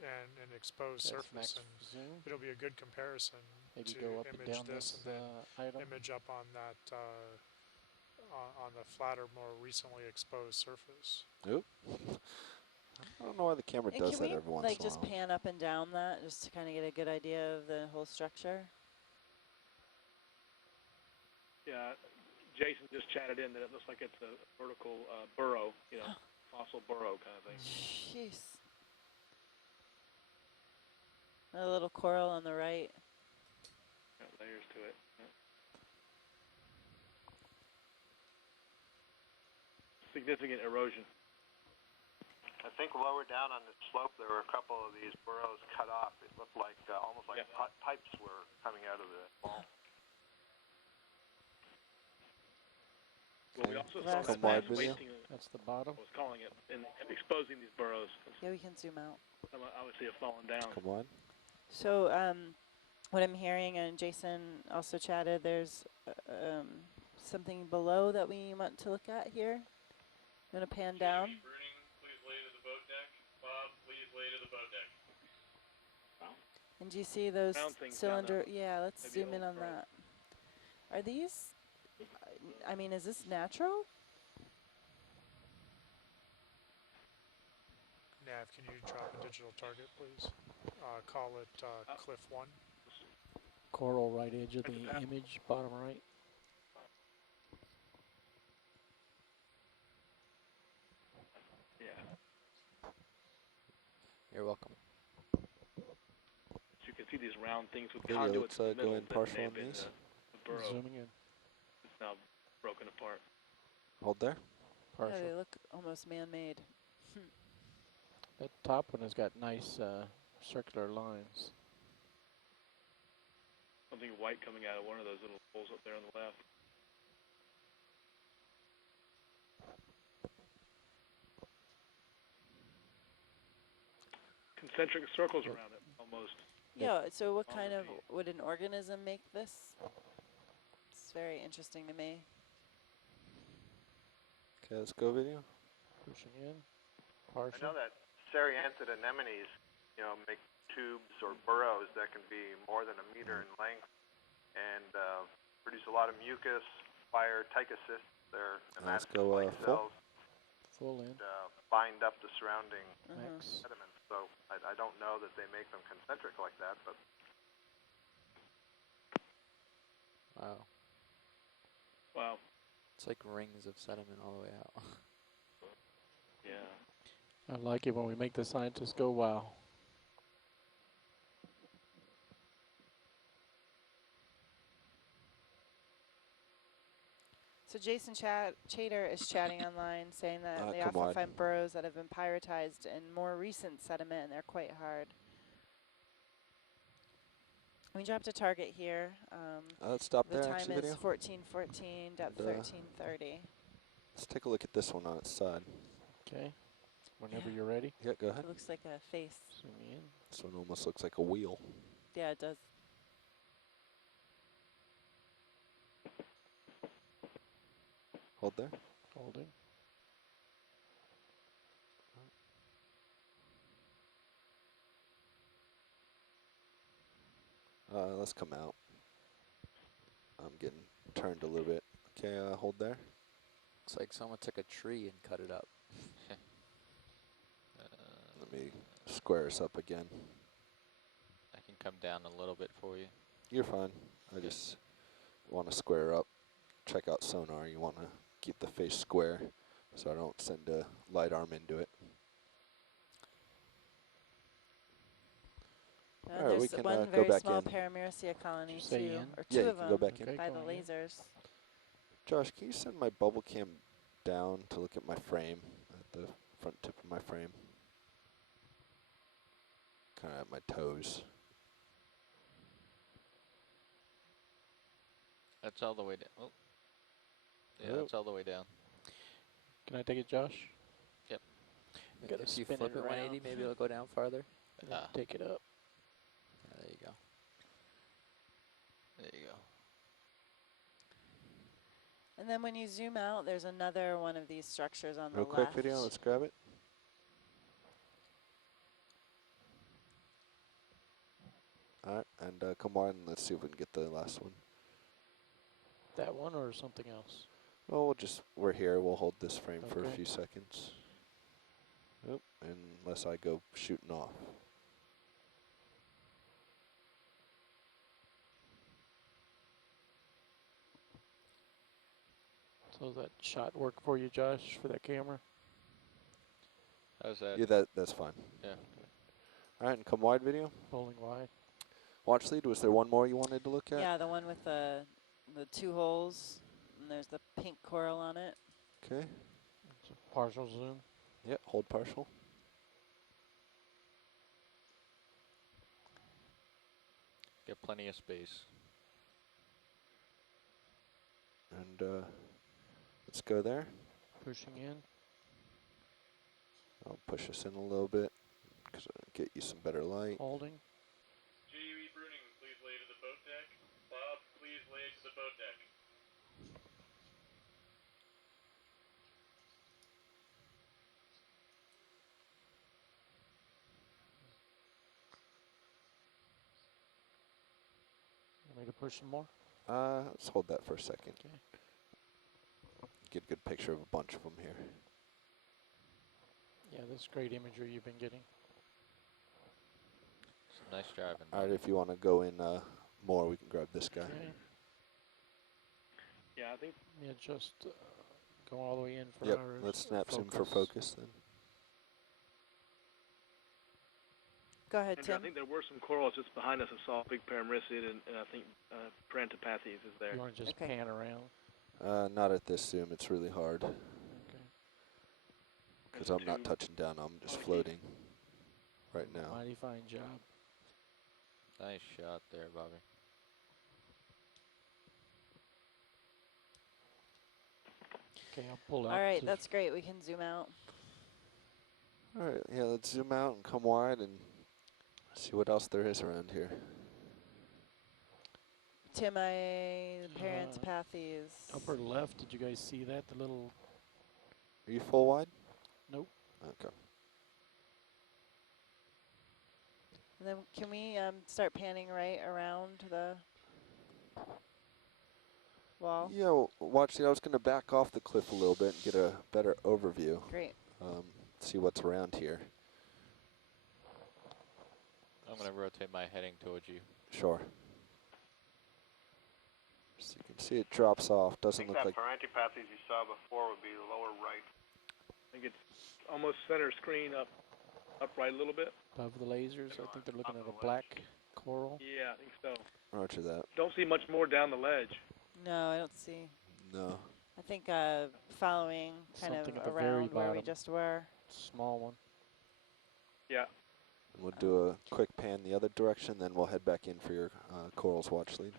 and an exposed That's surface, max and zoom. it'll be a good comparison Maybe to go up and image down this this and then item. image up on that on the flatter, more recently exposed surface. Oop. I don't know why the camera And does can that we every once like in a just while. pan up and down that just to kind of get a good idea of the whole structure? Yeah, Jason just chatted in that it looks like it's a vertical burrow, you know, fossil burrow kind of thing. Jeez. A little coral on the right. Got layers to it. Yeah. Significant erosion. I think lower down on the slope there were a couple of these burrows cut off. It looked like almost like pipes were coming out of the wall. Well, we also Last saw Come wide that video. wasting That's the bottom. I was calling it, and exposing these burrows. Yeah, we can zoom out. Some obviously have fallen down. Come on. So what I'm hearing, and Jason also chatted, there's something below that we want to look at here. I'm going to pan down. Please lay to the boat deck. Bob, please lay to the boat deck. And do you see those Round things cylinder? down Yeah, let's maybe zoom in on right. that. Are these, I mean, is this natural? Nav, can you drop a digital target, please? Call it Cliff 1. Coral right edge of the image, bottom right. Yeah. You're welcome. So you can see these round things with Video, conduits let's in the middle go in that partial may on have been these. the burrow. Zooming in. It's now broken apart. Hold there. Partial. Yeah, they look almost man-made. That top one has got nice circular lines. Something white coming out of one of those little holes up there on the left. Concentric circles around it, almost. Yeah, so what kind of, would an organism make this? It's very interesting to me. Okay, let's go video. Pushing in. I Partial. know that serianthid anemones, make tubes or burrows that can be more than a meter in length and produce a lot of mucus, fire tychocysts, their Let's go like full. cells, Full in. and bind up the surrounding Max. sediments. So I don't know that they make them concentric like that, but Wow. Wow. It's like rings of sediment all the way out. Yeah. I like it when we make the scientists go, wow. So Jason Chater is chatting online saying that they come often on. find burrows that have been pyritized in more recent sediment and they're quite hard. We dropped a target here. Let's stop The there, time actually, is video. 14:14, depth And, 13:30. Let's take a look at this one on its side. Okay. Whenever Yeah. you're ready. Yeah, go ahead. It looks like a face. Zooming in. This one almost looks like a wheel. Yeah, it does. Hold there. Holding. Let's come out. I'm getting turned a little bit. Okay, hold there. Looks like someone took a tree and cut it up. Let me square us up again. I can come down a little bit for you. You're fine. I just want to square up. Check out sonar. You want to keep the face square so I don't send a light arm into it. All right, we There's can one go very back small in. Paramecia colony Say too, in? or Yeah, two you of can them go back in. Okay, by the going in. lasers. Josh, can you send my bubble cam down to look at my frame, at the front tip of my frame? Kind of at my toes. That's all the way down. Oh. Yeah, Oh. that's all the way down. Can I take it, Josh? Yep. Gotta If you spin flip it it 180, around. maybe it'll go down farther. And then take it up. There you go. There you go. And then when you zoom out, there's another one of these structures on Real the quick left. video, let's grab it. All right, and come on, let's see if we can get the last one. That one or something else? Well, we're here. We'll hold this frame for a Okay. few seconds. Oop, unless I go shooting off. So does that shot work for you, Josh, for that camera? How's that? Yeah, that's fine. Yeah. All right, and come wide video. Rolling wide. Watch lead, was there one more you wanted to look at? Yeah, the one with the two holes, and there's the pink coral on it. Okay. It's a partial zoom. Yep, hold partial. Get plenty of space. And let's go there. Pushing in. I'll push us in a little bit because I'll get you some better light. Holding. GUE Bruning, please lay to the boat deck. Bob, please lay to the boat deck. Want me to push some more? Let's hold that for a second. Okay. Get a good picture of a bunch of them here. Yeah, this great imagery you've been getting. Nice driving. All right, if you want to go in more, we can grab this guy. Okay. Yeah, I think. Yeah, just go all the way in for Yep, our let's snap zoom for focus then. Go ahead, Andrew, I Tim. think there were some corals just behind us. I saw a big paramysid, and I think Parantopathes is there. You want to just Okay. pan around? Not at this zoom, it's really hard. Okay. Because I'm not touching down, I'm just floating right now. Mighty fine job. Nice shot there, Bobby. Okay, I'll pull out. All right, to that's great. We can zoom out. All right, yeah, let's zoom out and come wide and see what else there is around here. Tim, Parantopathes. upper left. Did you guys see that? The little. Are you full wide? Nope. Okay. And then can we start panning right around the wall? Yeah, well, watch. I was going to back off the cliff a little bit and get a better overview. Great. See what's around here. I'm going to rotate my heading towards you. Sure. So you can see it drops off. Doesn't look I like. think that Parantopathes you saw before would be the lower right. I think it's almost center screen up right a little bit. Above the lasers. I think they're looking at a black coral. Yeah, I think so. Roger that. Don't see much more down the ledge. No, I don't see. No. I think following kind Something of at the very around where we bottom. just were. Small one. Yeah. And we'll do a quick pan the other direction, then we'll head back in for your corals watch lead.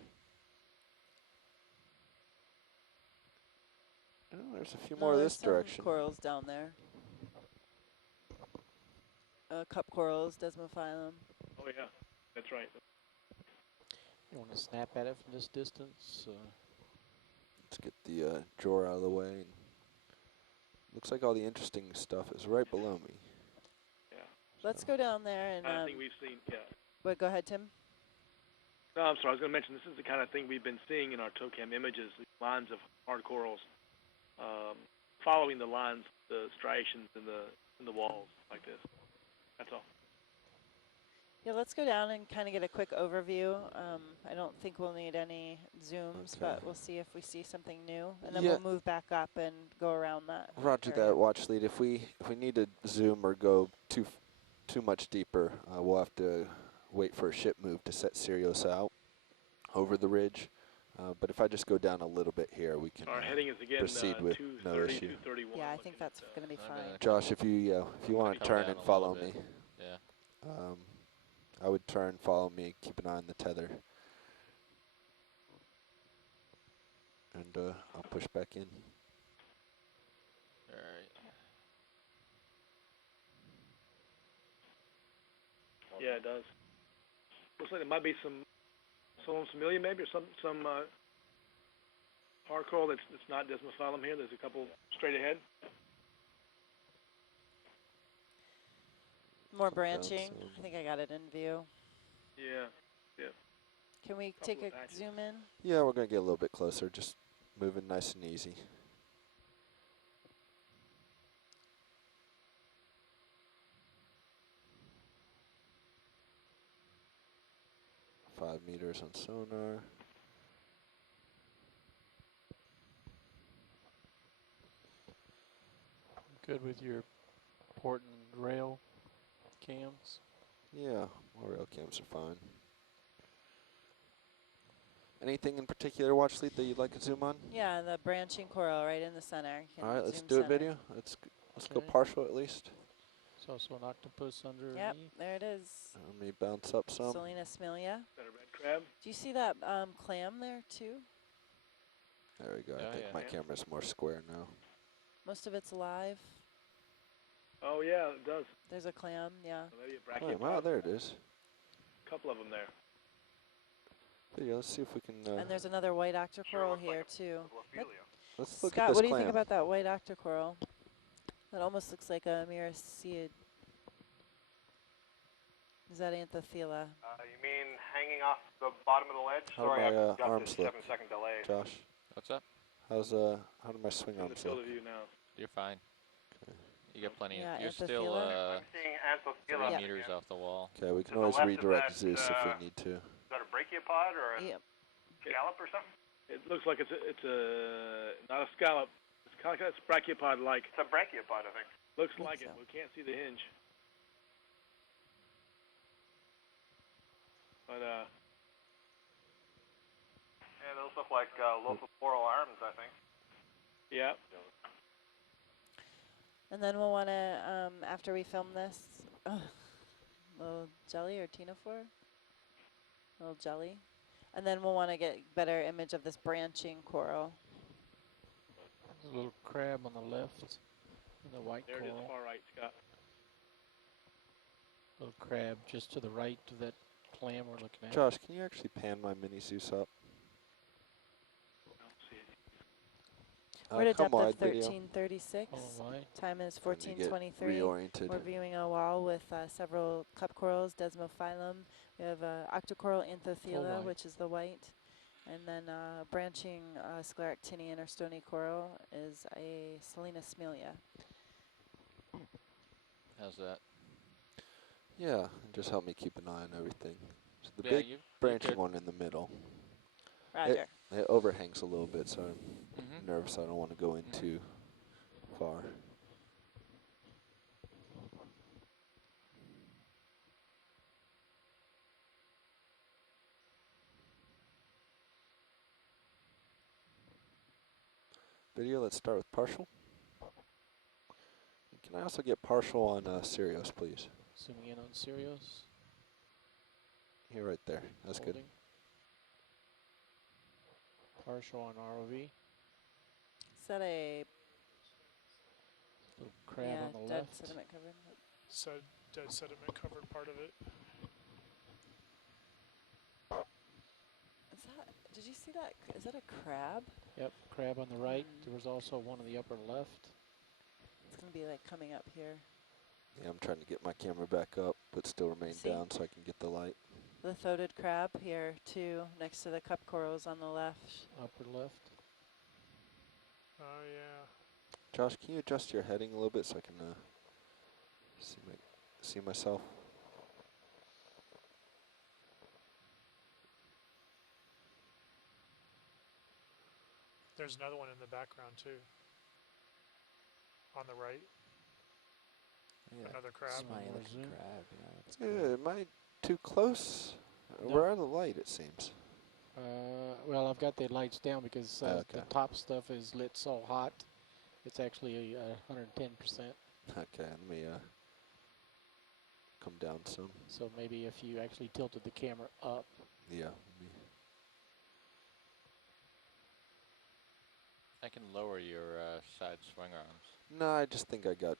Oh, there's a few more No, of there's this some direction. corals down there. Cup corals, Desmophyllum. Oh yeah, that's right. You want to snap at it from this distance? Let's get the drawer out of the way. And looks like all the interesting stuff is right below me. Yeah. Let's go down there and. I think we've seen. Yeah. Wait, go ahead, Tim. No, I'm sorry. I was going to mention this is the kind of thing we've been seeing in our TOCAM images. These lines of hard corals, following the lines, the striations in the walls like this. That's all. Yeah, let's go down and kind of get a quick overview. I don't think we'll need any zooms, Okay. but we'll see if we see something new, and then Yeah. we'll move back up and go around that. Roger area. that, watch lead. If we need to zoom or go too much deeper, we'll have to wait for a ship move to set Sirius out over the ridge. But if I just go down a little bit here, we can Our heading is again proceed with 230, no issue. 231. Yeah, I think that's going to be I'm fine. gonna Josh, if you want to come turn down and a follow little me, bit. Yeah. I would turn, follow me, keep an eye on the tether, and I'll push back in. All right. Yeah, it does. Looks like there might be some familiar maybe, or some hard coral that's not Desmophyllum here. There's a couple straight ahead. More Come down branching. some. I think I got it in view. Yeah. Yeah. Can we Couple take of a patches. zoom in? Yeah, we're going to get a little bit closer, just moving nice and easy. Five meters on sonar. Good with your port and rail cams. Yeah, our rail cams are fine. Anything in particular, watch lead, that you'd like to zoom on? Yeah, the branching coral right in the center. You can All right, let's zoom do it center. video. Let's go Okay. partial at least. There's also an octopus underneath. Yep, there it is. Let me bounce up some. Selena smilia. Is that a red crab? Do you see that clam there too? There we go. Oh, I think yeah. my Yeah. camera's more square now. Most of it's alive. Oh yeah, it does. There's a clam, yeah. Maybe a Oh, brachiopod. wow, there it is. Couple of them there. Yeah, let's see if we can. And there's another white octocoral here too. Let's look at Scott, this what do you clam. think about that white octocoral? That almost looks like a miraceid. Is that Anthothela? You mean hanging off the bottom of the ledge? How do Sorry, my I've got arms this look, 7-second delay. Josh? What's up? How do my swing In the arms field look? of view now. You're fine. You got plenty. Yeah, You're still Anthothela. I'm seeing Anthothela. 3 meters off the wall. Okay, we can To the always left of redirect that, Zeus if we need to. Is that a brachiopod or a Yep. scallop or something? It looks like it's not a scallop. It's kind of like brachiopod-like. It's a brachiopod, I think. Looks Think like so. it. We can't see the hinge. But Yeah, those look like lophoporal arms, I think. yeah. And then we'll want to, after we film this, little jelly or tinophore? Little jelly. And then we'll want to get better image of this branching coral. There's a little crab on the left, and the white There it is, coral. far right, Scott. Little crab just to the right of that clam we're looking at. Josh, can you actually pan my mini Zeus up? I don't see it. We're at a Come depth wide of video. 1336. Oh, wide. Time is When you get 1423. reoriented. We're viewing a wall with several cup corals, Desmophyllum. We have octocoral Anthothela, white. which is the white. And then branching scleractinian or stony coral is a Selena smelia. How's that? Yeah, and just help me keep an eye on everything. So the Yeah, big you branching good. one in the middle. Roger. It overhangs a little bit, so I'm Mhm. nervous. I don't want to go in too far. Video, let's start with partial. Can I also get partial on Sirius, please? Zooming in on Sirius. Here, right there. That's good. Holding. Partial on ROV. Is that a Little crab on the dead left. sediment covered? So dead sediment covered part of it. Is that, did you see that? Is that a crab? Yep, crab on the right. There was also one on the upper left. It's going to be like coming up here. Yeah, I'm trying to get my camera back up, but still remain See? down so I can get the light. The throated crab here too, next to the cup corals on the left. Upper left. Oh, yeah. Josh, can you adjust your heading a little bit so I can see myself? There's another one in the background, too. On the right. Yeah. Another crab. Smiley More zoom. crab, yeah. That's Yeah, am I too close? No. We're out of the light, it seems. Well, I've got the lights down because Okay. the top stuff is lit so hot. It's actually 110%. Okay, let me come down some. So maybe if you actually tilted the camera up. Yeah. I can lower your side swing arms. No, I just think I got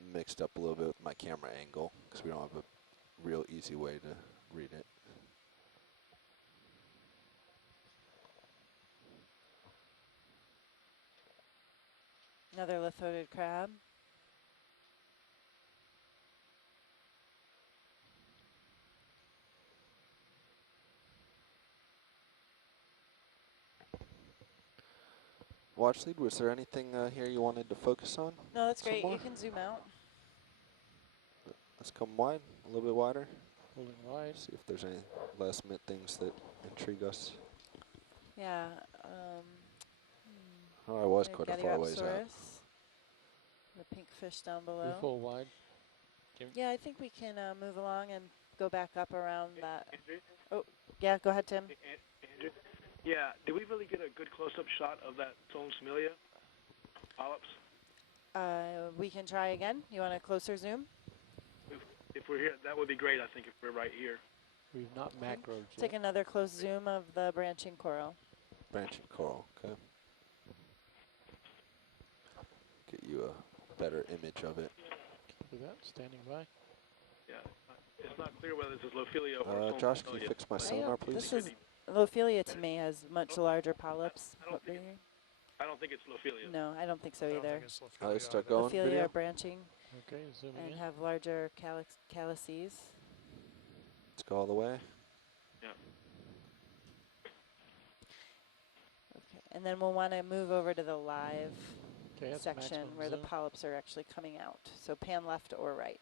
mixed up a little bit with my camera angle because we don't have a real easy way to read it. Another lithoted crab. Watch lead, was there anything here you wanted to focus on? No, that's Some great. more? You can zoom out. Let's come wide, a little bit wider. Holding wide. See if there's any last minute things that intrigue us. Yeah. Oh, I was There, quite a far ways out. Gadiopsaurus. The pink fish down below. You're full wide. Yeah, I think we can move along and go back up around that. Oh, yeah, go ahead, Tim. Andrew? Yeah, did we really get a good close-up shot of that zone smelia polyps? We can try again. You want a closer zoom? If we're here, that would be great, I think, if we're right here. We've not macroed yet. Take another close zoom of the branching coral. Branching coral, okay. Get you a better image of it. Copy that. Standing by. Yeah, it's not clear whether this is Lophelia or Josh, can you Solomophilia. fix my I sonar, don't, please? this is, Lophelia to me has much larger polyps. I don't think it's Lophelia. No, I don't think so either. Let's start going. Lophelia Video. are branching Okay, zooming and in. have larger calyces. Let's go all the way. Yeah. Okay, and then we'll want to move over to the live that's section maximum where the zoom. polyps are actually coming out. So pan left or right.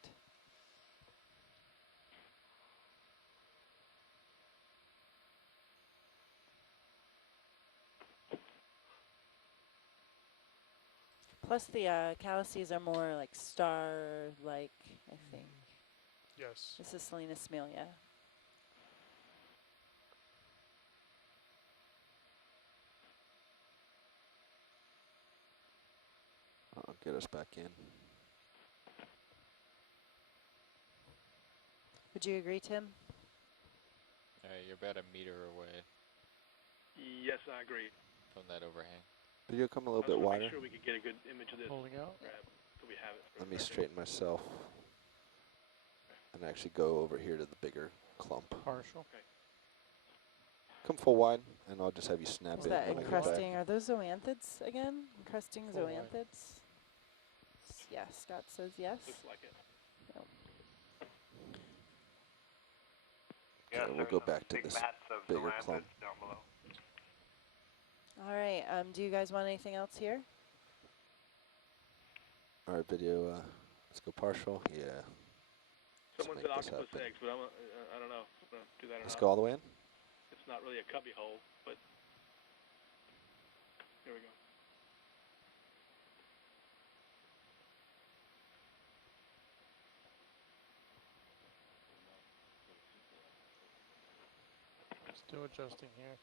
Plus the calyces are more like star-like, I think. Yes. This is Salinismelia. I'll get us back in. Would you agree, Tim? You're about a meter away Yes, I agree. from that overhang. Video come a little I bit just wanna wider. make sure we can get a good image of this. Holding out. Grab, so we have it. Let me straighten myself and actually go over here to the bigger clump. Partial. Okay. Come full wide, and I'll just have you snap Is it that when I get encrusting? back. Are those zoanthids again? Encrusting Full wide. zoanthids? Yeah, Scott says yes. Looks like it. Yep. Okay, we'll go back to this bigger clump. down below. All right. Do you guys want anything else here? All right, video. Let's go partial. Yeah. Someone make said this octopus happen. eggs, but I don't know if I'm going to do that or Let's not. go all the way in. It's not really a cubby hole, but here we go. Still adjusting here.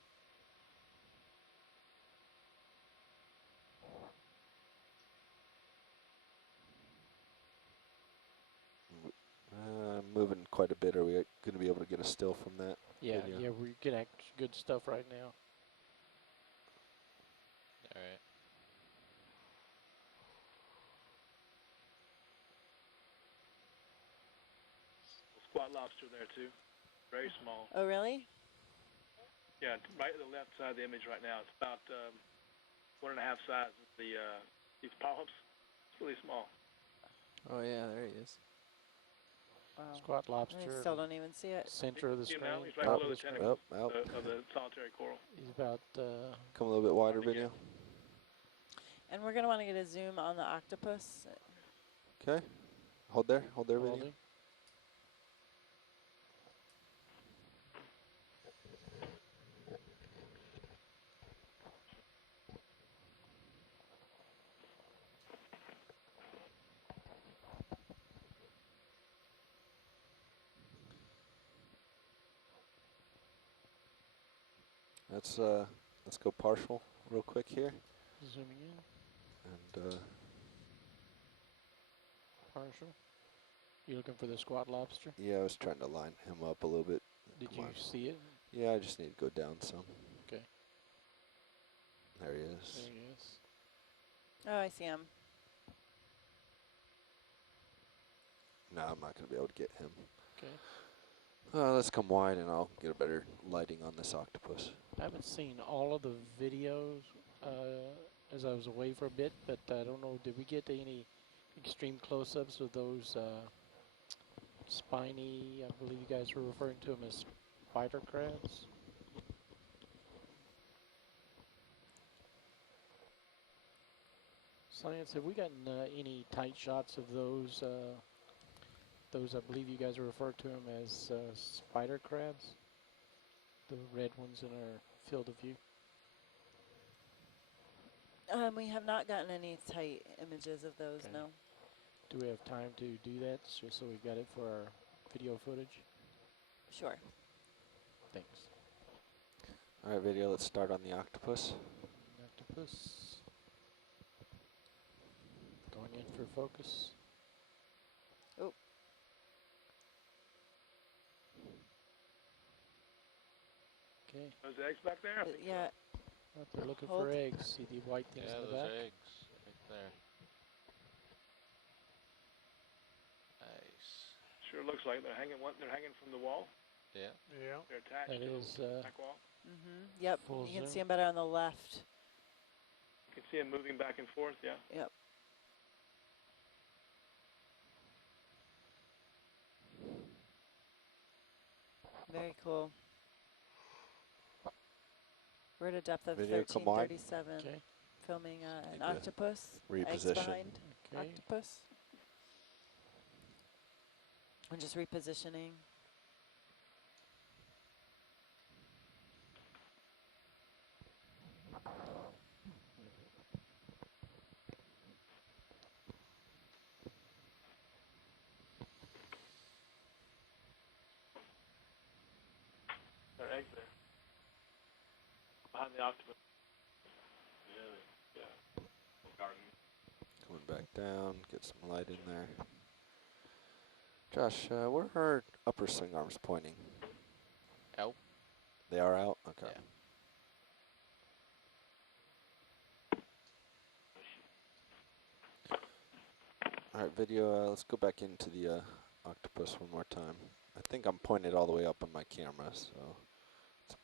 Moving quite a bit. Are we going to be able to get a still from that? Yeah, video? yeah, we're getting good stuff right now. All right. Squat lobster there too. Very small. Oh, really? Yeah, right to the left side of the image right now. It's about 1.5 size of these polyps. It's really small. Oh yeah, there he is. Wow. Squat lobster. I still don't even see it. Center of the See him screen. now? He's right top below of the screen. tentacles Out. of the solitary coral. He's about Come a little bit wider, video. And we're going to want to get a zoom on the octopus. Okay. Hold there. Hold there, video. holding. Let's go partial real quick here. Zooming in. And Partial. You looking for the squat lobster? yeah, I was trying to line him up a little bit. Did Come you on. see it? Yeah, I just need to go down some. Okay. There he is. There he is. Oh, I see him. No, I'm not going to be able to get him. Okay. Let's come wide and I'll get a better lighting on this octopus. I haven't seen all of the videos as I was away for a bit, but I don't know, did we get any extreme close-ups of those spiny, I believe you guys were referring to them as spider crabs? Science, have we gotten any tight shots of those? Those, I believe you guys referred to them as spider crabs, the red ones in our field of view. We have not gotten any tight images of those, Okay. no. Do we have time to do that, just so we've got it for our video footage? Sure. Thanks. All right, video, let's start on the octopus. Octopus. Going in for focus. Oh. Okay. Those eggs back there? I think so. Yeah. Up there looking Hold. for eggs. See the white things Yeah, in the those back? eggs right there. like they're hanging from the wall. Yeah. Yeah. They're attached That to is the back wall. Yep, full you can zoom. see them better on the left. You can see them moving back and forth. Yeah. Yep. Very cool. We're at a depth of Video come wide. 1337. Okay. Filming an Need to octopus. Eggs reposition. behind Okay. octopus. And just repositioning. There are eggs there. Behind the octopus. Yeah. Garden. Coming back down, get some light in there. Josh, where are our upper swing arms pointing? Out. They are out? Okay. Yeah. Alright, video, let's go back into the octopus one more time. I think I'm pointed all the way up on my camera, so it's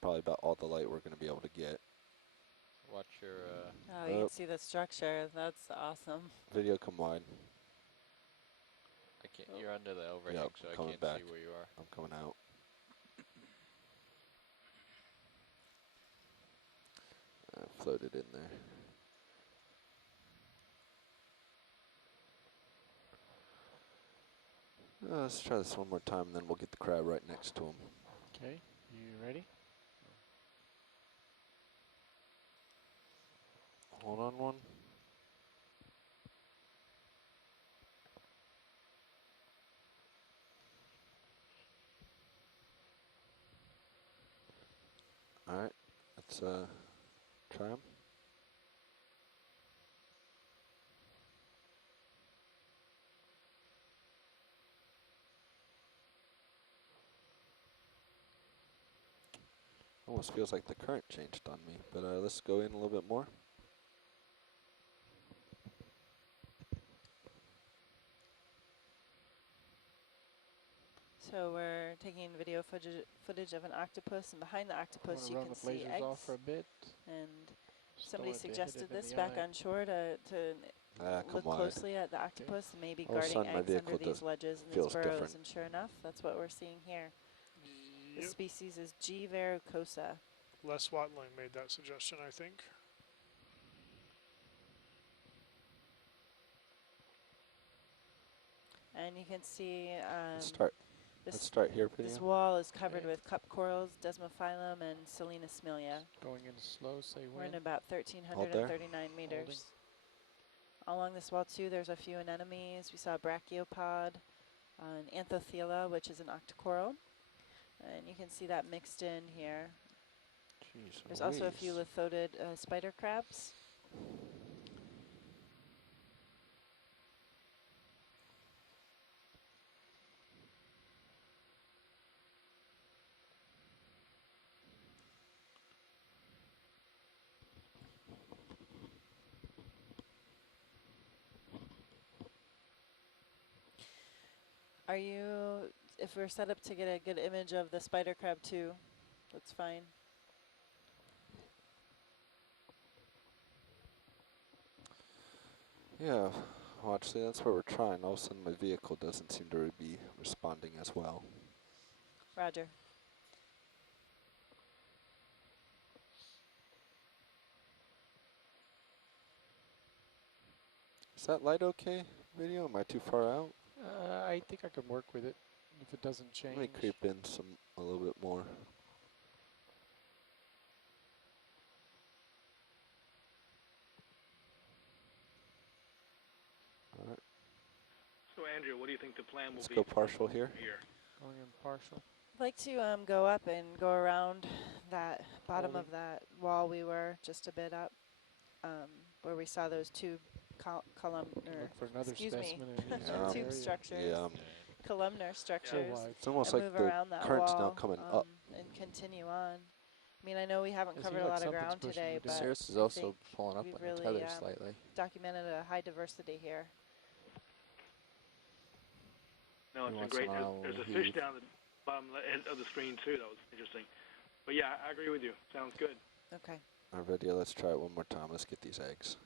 probably about all the light we're going to be able to get. Watch your. Oh, you can see the structure. That's awesome. Video come wide. I can't. You're under the overhang, Yep, so I coming can't back. see where you are. I'm coming out. I floated in there. Let's try this one more time, and then we'll get the crab right next to him. Okay. You ready? Hold on one. Alright, let's try him. Almost feels like the current changed on me, but let's go in a little bit more. So we're taking video footage of an octopus, and behind the octopus you run can the see lasers eggs. off for a bit. And Just somebody don't want it to hit suggested it in this the back eye. on shore to Come look wide. closely at the octopus, and maybe All of a guarding sudden my eggs under vehicle these ledges and these feels burrows. different. And sure enough, that's what we're seeing here. The Yep. species is G. verrucosa. Les Watling made that suggestion, I think. And you can see Let's start here, this video. wall is covered Okay. with cup corals, Desmophyllum, and Selenasmilia. Going in slow, say We're in when. about there. 1,339 meters. Along this wall too, there's a few anemones. We saw a brachiopod, an anthothela, which is an octocoral, and you can see that mixed in here. Jeez There's also a Louise. few lithodid spider crabs. Are you, if we're set up to get a good image of the spider crab too, that's fine. Yeah, well, actually, that's what we're trying. All of a sudden, my vehicle doesn't seem to be responding as well. Roger. Is that light okay, video? Am I too far out? I think I can work with it if it doesn't change. Let me creep in a little bit more. All right, So Andrew, what do you think the plan will let's be? go partial here. Going in partial. I'd like to go up and go around that bottom Holding. of that wall we were just a bit up, where we saw those two columnar, Look for another excuse me, specimen in his Yeah. tube area. structures, Yeah, columnar structures, wide. it's almost and like move the around that current's wall now coming up. and continue on. I mean, I know we haven't It covered seems a like lot of something's ground pushing today, you but down. Cirrus is I also think pulling up we've on your really tether slightly. documented a high diversity here. No, Every it's a once in great. a while There's when a we fish heave. down the bottom end of the screen too. That was interesting. But yeah, I agree with you. Sounds good. Okay. Our video, let's try it one more time. Let's get these eggs.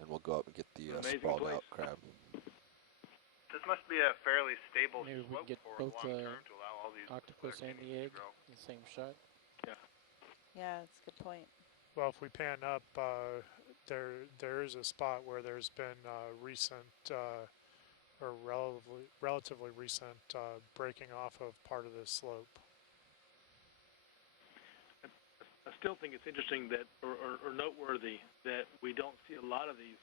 And we'll go up and get the An amazing sprawled place. out crab. This must be a fairly stable Maybe we can slope get for both long term to allow all these octopus and the egg in the same shot. Yeah, that's a good point. Well, if we pan up, there is a spot where there's been recent or relatively recent breaking off of part of this slope. I still think it's interesting that, or noteworthy, that we don't see a lot of these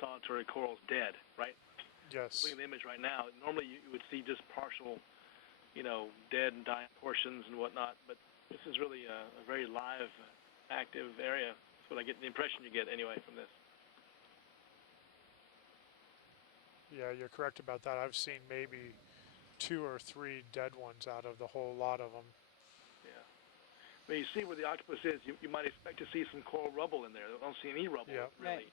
solitary corals dead, right? Yes. Look at the image right now. Normally you would see just partial, dead and dying portions and whatnot, but this is really a very live, active area. That's what I get, the impression you get anyway from this. Yeah, you're correct about that. I've seen maybe 2 or 3 dead ones out of the whole lot of them. Yeah. When you see where the octopus is, you might expect to see some coral rubble in there. I don't see any rubble, Yep. really.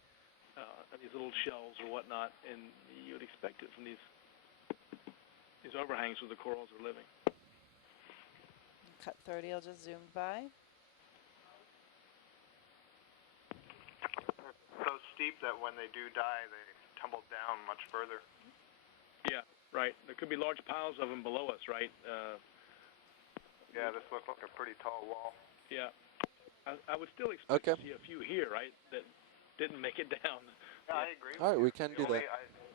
These little shells or whatnot, and you would expect it from these overhangs where the corals are living. Cut 30, I'll just zoom by. So steep that when they do die, they tumble down much further. Yeah, right. There could be large piles of them below us, right? Yeah, this looks like a pretty tall wall. Yeah. I would still expect to see a few here, right, that didn't make it down. Yeah, I agree. All right, we can do that.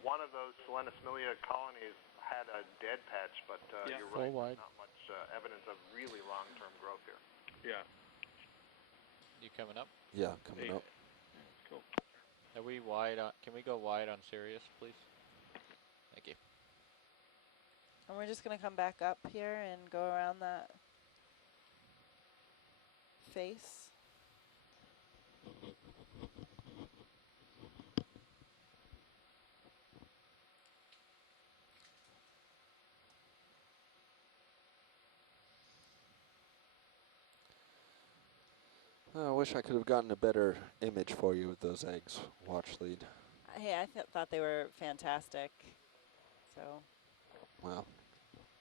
One of those Selenosmilia colonies had a dead patch, but you're right, there's not much evidence of really long-term growth here. Yeah. You coming up? Yeah, coming up. Cool. Are we wide on? Can we go wide on Sirius, please? Thank you. And we're just going to come back up here and go around that face. I wish I could have gotten a better image for you with those eggs. Watch lead. Hey, I thought they were fantastic. So. Well,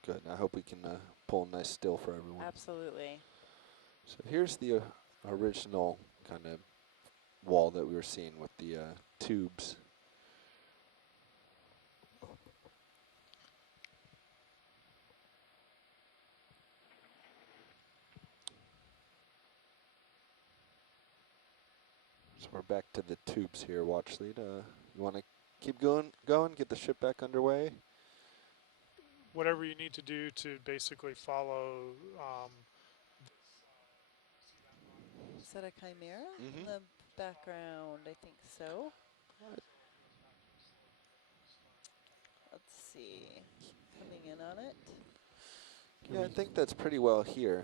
good. I hope we can pull a nice still for everyone. Absolutely. So here's the original kind of wall that we were seeing with the tubes. So we're back to the tubes here, watch lead. You want to keep going, get the ship back underway? Whatever you need to do to basically follow. Is that a chimera in the background? I think so. Let's see. Coming in on it. Yeah, I think that's pretty well here.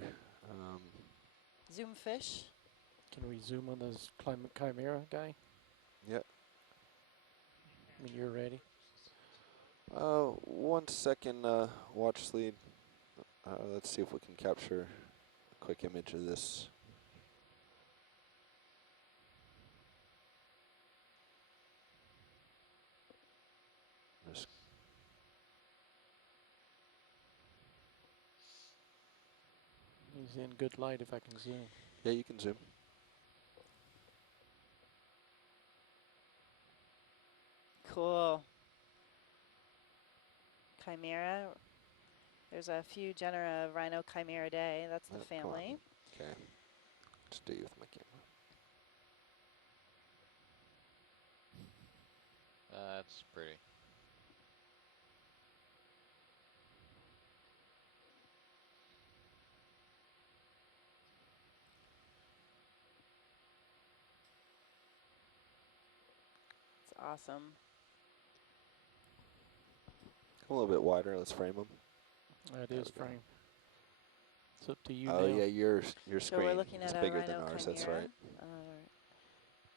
Zoom fish. Can we zoom on this chimera guy? Yep. When you're ready. 1 second, watch lead. Let's see if we can capture a quick image of this. He's in good light if I can zoom. Yeah, you can zoom. Cool. Chimera. There's a few genera of Rhino Chimeridae. That's the family. Okay. Just do you with my camera. That's pretty. It's awesome. Come a little bit wider. Let's frame them. That is frame. It's up to you Oh now. yeah, your screen So we're looking is at bigger a than Rhino ours. Chimera, That's right.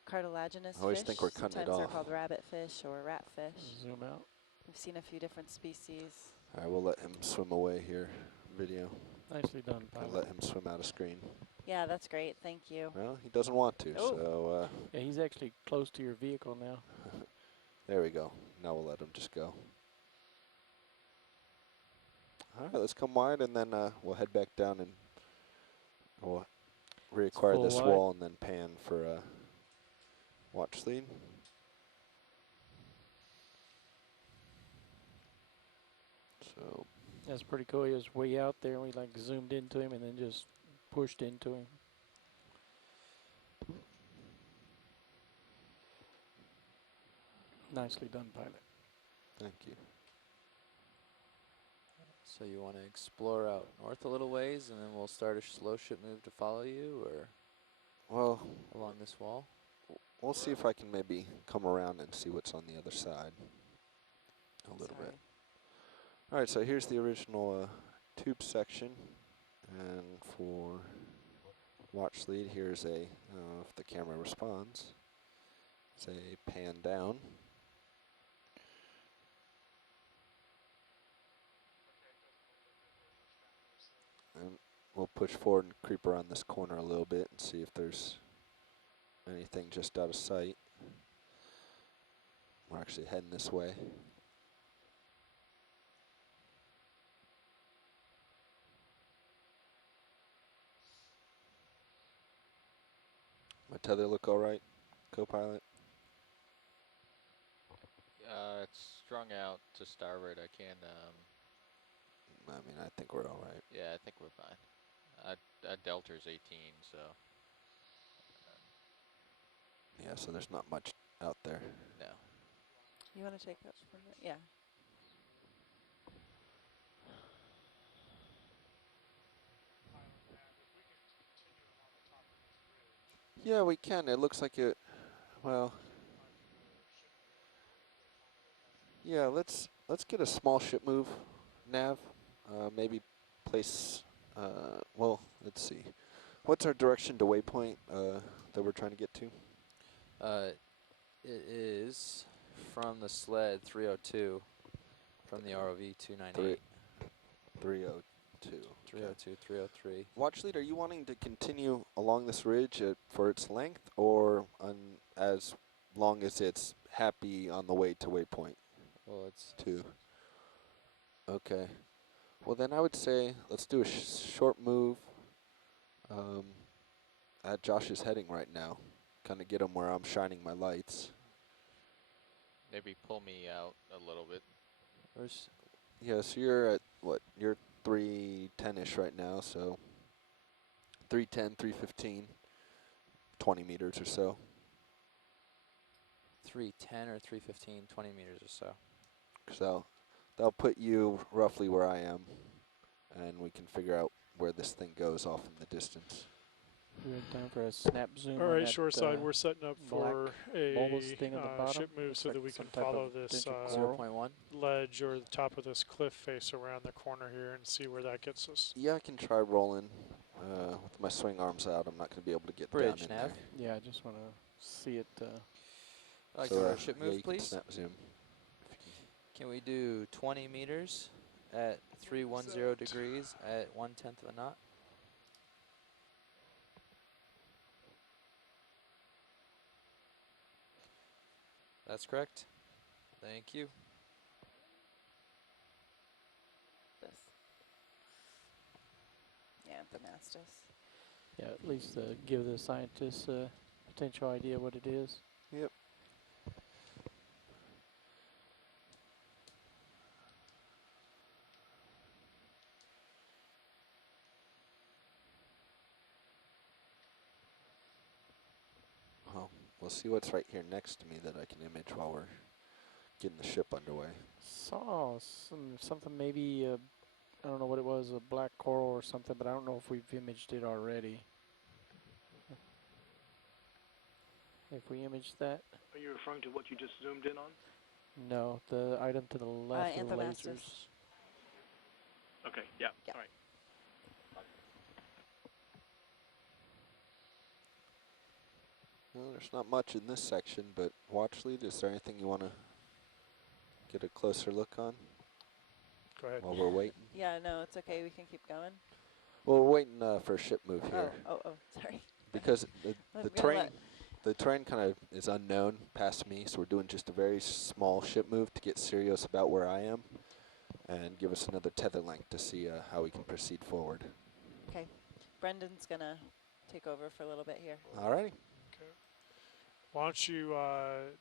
Cartilaginous I always fish. think we're cutting it Sometimes they're off. called rabbitfish or ratfish. Zoom out. We've seen a few different species. All right, we'll let him swim away here. Video. Nicely done, I'll pilot. let him swim out of screen. Yeah, that's great. Thank you. Well, he doesn't want to, so. Yeah, he's actually close to your vehicle now. There we go. Now we'll let him just go. All right, let's come wide, and then we'll head back down, and we'll reacquire full this wide. wall, and then pan for watch lead. So That's pretty cool. He was way out there, and we like zoomed into him and then just pushed into him. Nicely done, pilot. thank you. So you want to explore out north a little ways, and then we'll start a slow ship move to follow you, or Well, along this wall? we'll see if I can maybe come around and see what's on the other side a little bit. All right, so here's the original tube section, and for watch lead, here's a, if the camera responds, it's a pan down. And we'll push forward and creep around this corner a little bit and see if there's anything just out of sight. We're actually heading this way. My tether look all right, co-pilot? It's strung out to starboard. I can, I mean, I think we're all right. yeah, I think we're fine. Delta's 18, so. Yeah, so there's not much out there. No. You want to take that from there? Yeah. Yeah, we can. It looks like it, well, yeah, let's get a small ship move, nav. Maybe place, well, let's see. What's our direction to waypoint that we're trying to get to? It is from the sled 302, from the ROV 298. 302. 302, 303. Watch lead, are you wanting to continue along this ridge for its length, or as long as it's happy on the way to waypoint? Well, it's 2. Okay. Well, then I would say let's do a short move at Josh's heading right now. Kind of get him where I'm shining my lights. Maybe pull me out a little bit. Yeah, so you're at, what, you're 310-ish right now, so 310, 315, 20 meters or so. 310 or 315, 20 meters or so. So that'll put you roughly where I am, and we can figure out where this thing goes off in the distance. We have time for a snap zoom. All on right, that, shoreside, we're setting up for a bulbous thing on the bottom. ship move Looks so like that we some can type follow of this coral. 0.1. ledge or the top of this cliff face around the corner here and see where that gets us. Yeah, I can try rolling with my swing arms out. I'm not going to be able to get Bridge, down in nav. there. Yeah, I just want to see it. Like So, our ship yeah, move, you can please. snap zoom. Can we do 20 meters at 310 degrees at 1/10 of a knot? That's correct. Thank you. This. Yeah, the Mastis. Yeah, at least give the scientists a potential idea what it is. Yep. Well, we'll see what's right here next to me that I can image while we're getting the ship underway. Saw something maybe, I don't know what it was, a black coral or something, but I don't know if we've imaged it already. If we image that? Are you referring to what you just zoomed in on? No, the item to the left of the Anthomastus. lasers. Okay, yeah, Yeah. all right. Well, there's not much in this section, but watch lead, is there anything you want to get a closer look on Go ahead. while we're waiting? Yeah, no, it's okay. We can keep going. Well, we're waiting for a ship move here. Oh, sorry. Because the I'm gonna terrain, let- the terrain kind of is unknown past me, so we're doing just a very small ship move to get serious about where I am. and give us another tether length to see how we can proceed forward. Okay. Brendan's going to take over for a little bit here. All righty. Okay. Why don't you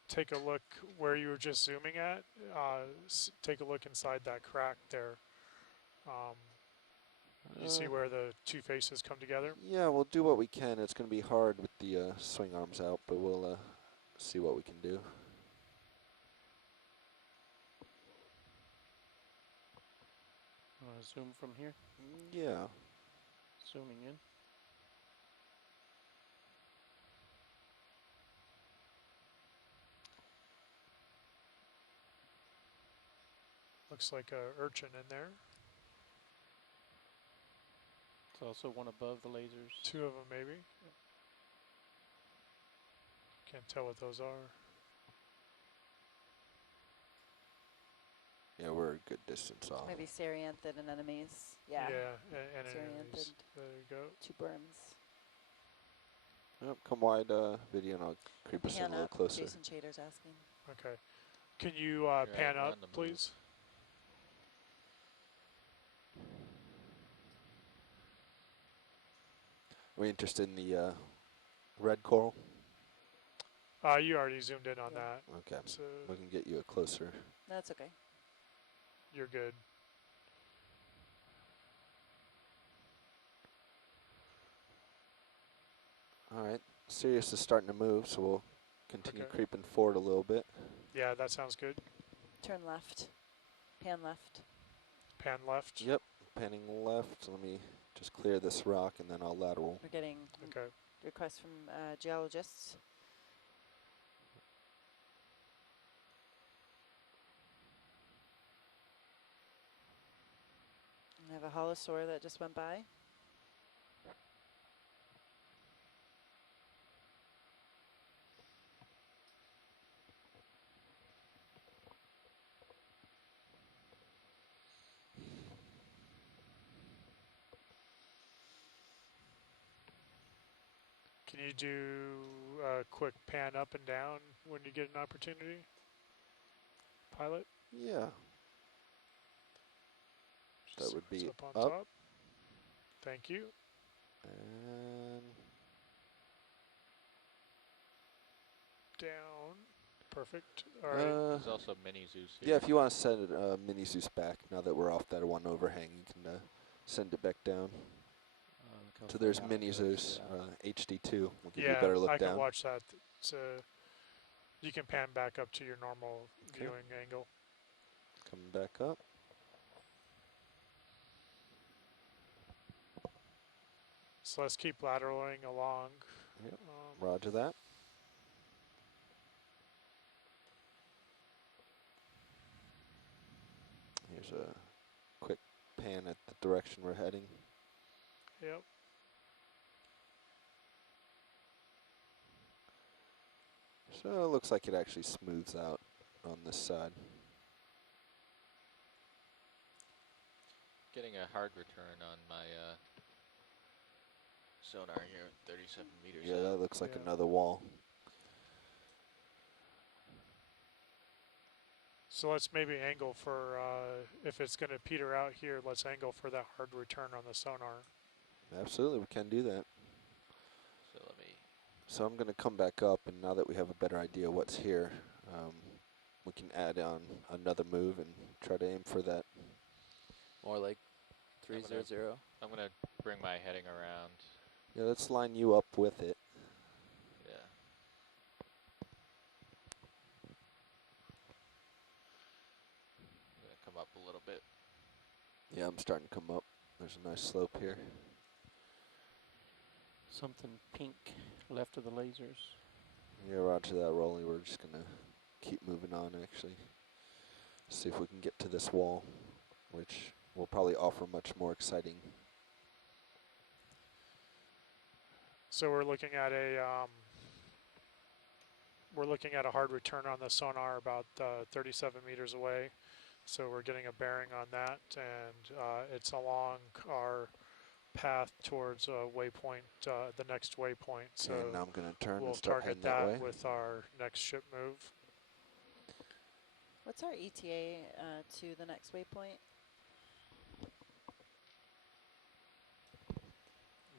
take a look where you were just zooming at? Take a look inside that crack there. You see where the two faces come together? Yeah, we'll do what we can. It's going to be hard with the swing arms out, but we'll see what we can do. Zoom from here? Yeah. Zooming in. Looks like a urchin in there. It's also one above the lasers. Two of them maybe. Can't tell what those are. Yeah, we're a good distance off. Maybe Cereanthid and enemies. Yeah. Yeah, and Cereanthid. enemies. There you go. Two berms. Yep, come wide, video, and I'll creep us in a Pan little up. closer. Jason Chater's asking. Okay. Can you pan up, please? Are we interested in the red coral? You already zoomed in on that. Okay, so we can get you a closer. That's okay. You're good. All right, Sirius is starting to move, so we'll continue Okay. creeping forward a little bit. Yeah, that sounds good. Turn left. Pan left. Pan left. Yep, panning left. Let me just clear this rock, and then I'll lateral. We're getting requests from geologists. I have a holosaur that just went by. Can you do a quick pan up and down when you get an opportunity? Pilot? Yeah. That would be up on top. Thank you. And down. Perfect. All right. There's also mini Zeus here. Yeah, if you want to send mini Zeus back, now that we're off that one overhang, you can send it back down. So there's mini Zeus, HD2. We'll give you a better look I down. can watch that. You can pan back up to your normal viewing angle. Coming back up. So let's keep lateraling along. Yep. Roger that. Here's a quick pan at the direction we're heading. Yep. So it looks like it actually smooths out on this side. Getting a hard return on my sonar here at 37 meters Yeah, out. that looks like another wall. So let's maybe angle for, if it's going to peter out here, let's angle for that hard return on the sonar. Absolutely, we can do that. So let me. So I'm going to come back up, and now that we have a better idea what's here, we can add on another move and try to aim for that. More like 300. I'm going to bring my heading around. Yeah, let's line you up with it. Yeah. I'm going to come up a little bit. Yeah, I'm starting to come up. There's a nice slope here. Something pink left of the lasers. Yeah, roger that, Rolly. We're just going to keep moving on, actually. See if we can get to this wall, which will probably offer much more exciting. So we're looking at a hard return on the sonar about 37 meters away. So we're getting a bearing on that, and it's along our path towards waypoint, the next waypoint. So and now I'm going to turn we'll and start target heading that way. with our next ship move. What's our ETA to the next waypoint?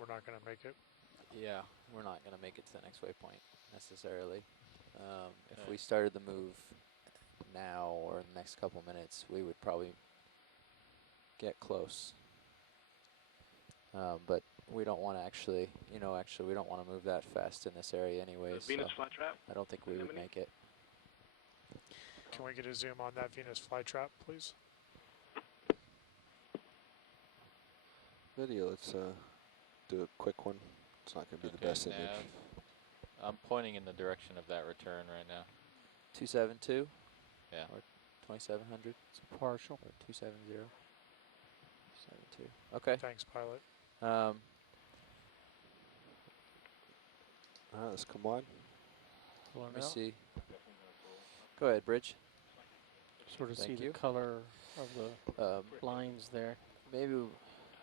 we're not going to make it. Yeah, we're not going to make it to the next waypoint necessarily. If Okay. we started the move now or in the next couple minutes, we would probably get close. But we don't want to actually, we don't want to move that fast in this area anyway. The Venus So flytrap. I don't think we would Anemone? make it. Can we get a zoom on that Venus flytrap, please? Video, let's do a quick one. It's not going to be the best image. I'm pointing in the direction of that return right now. 272? Yeah. Or 2700? It's a partial. Or 270? 72. Okay. Thanks, pilot. All right, let's come wide. Let me see. Go ahead, Bridge. Sort of see Thank you. the color of the lines there. Maybe,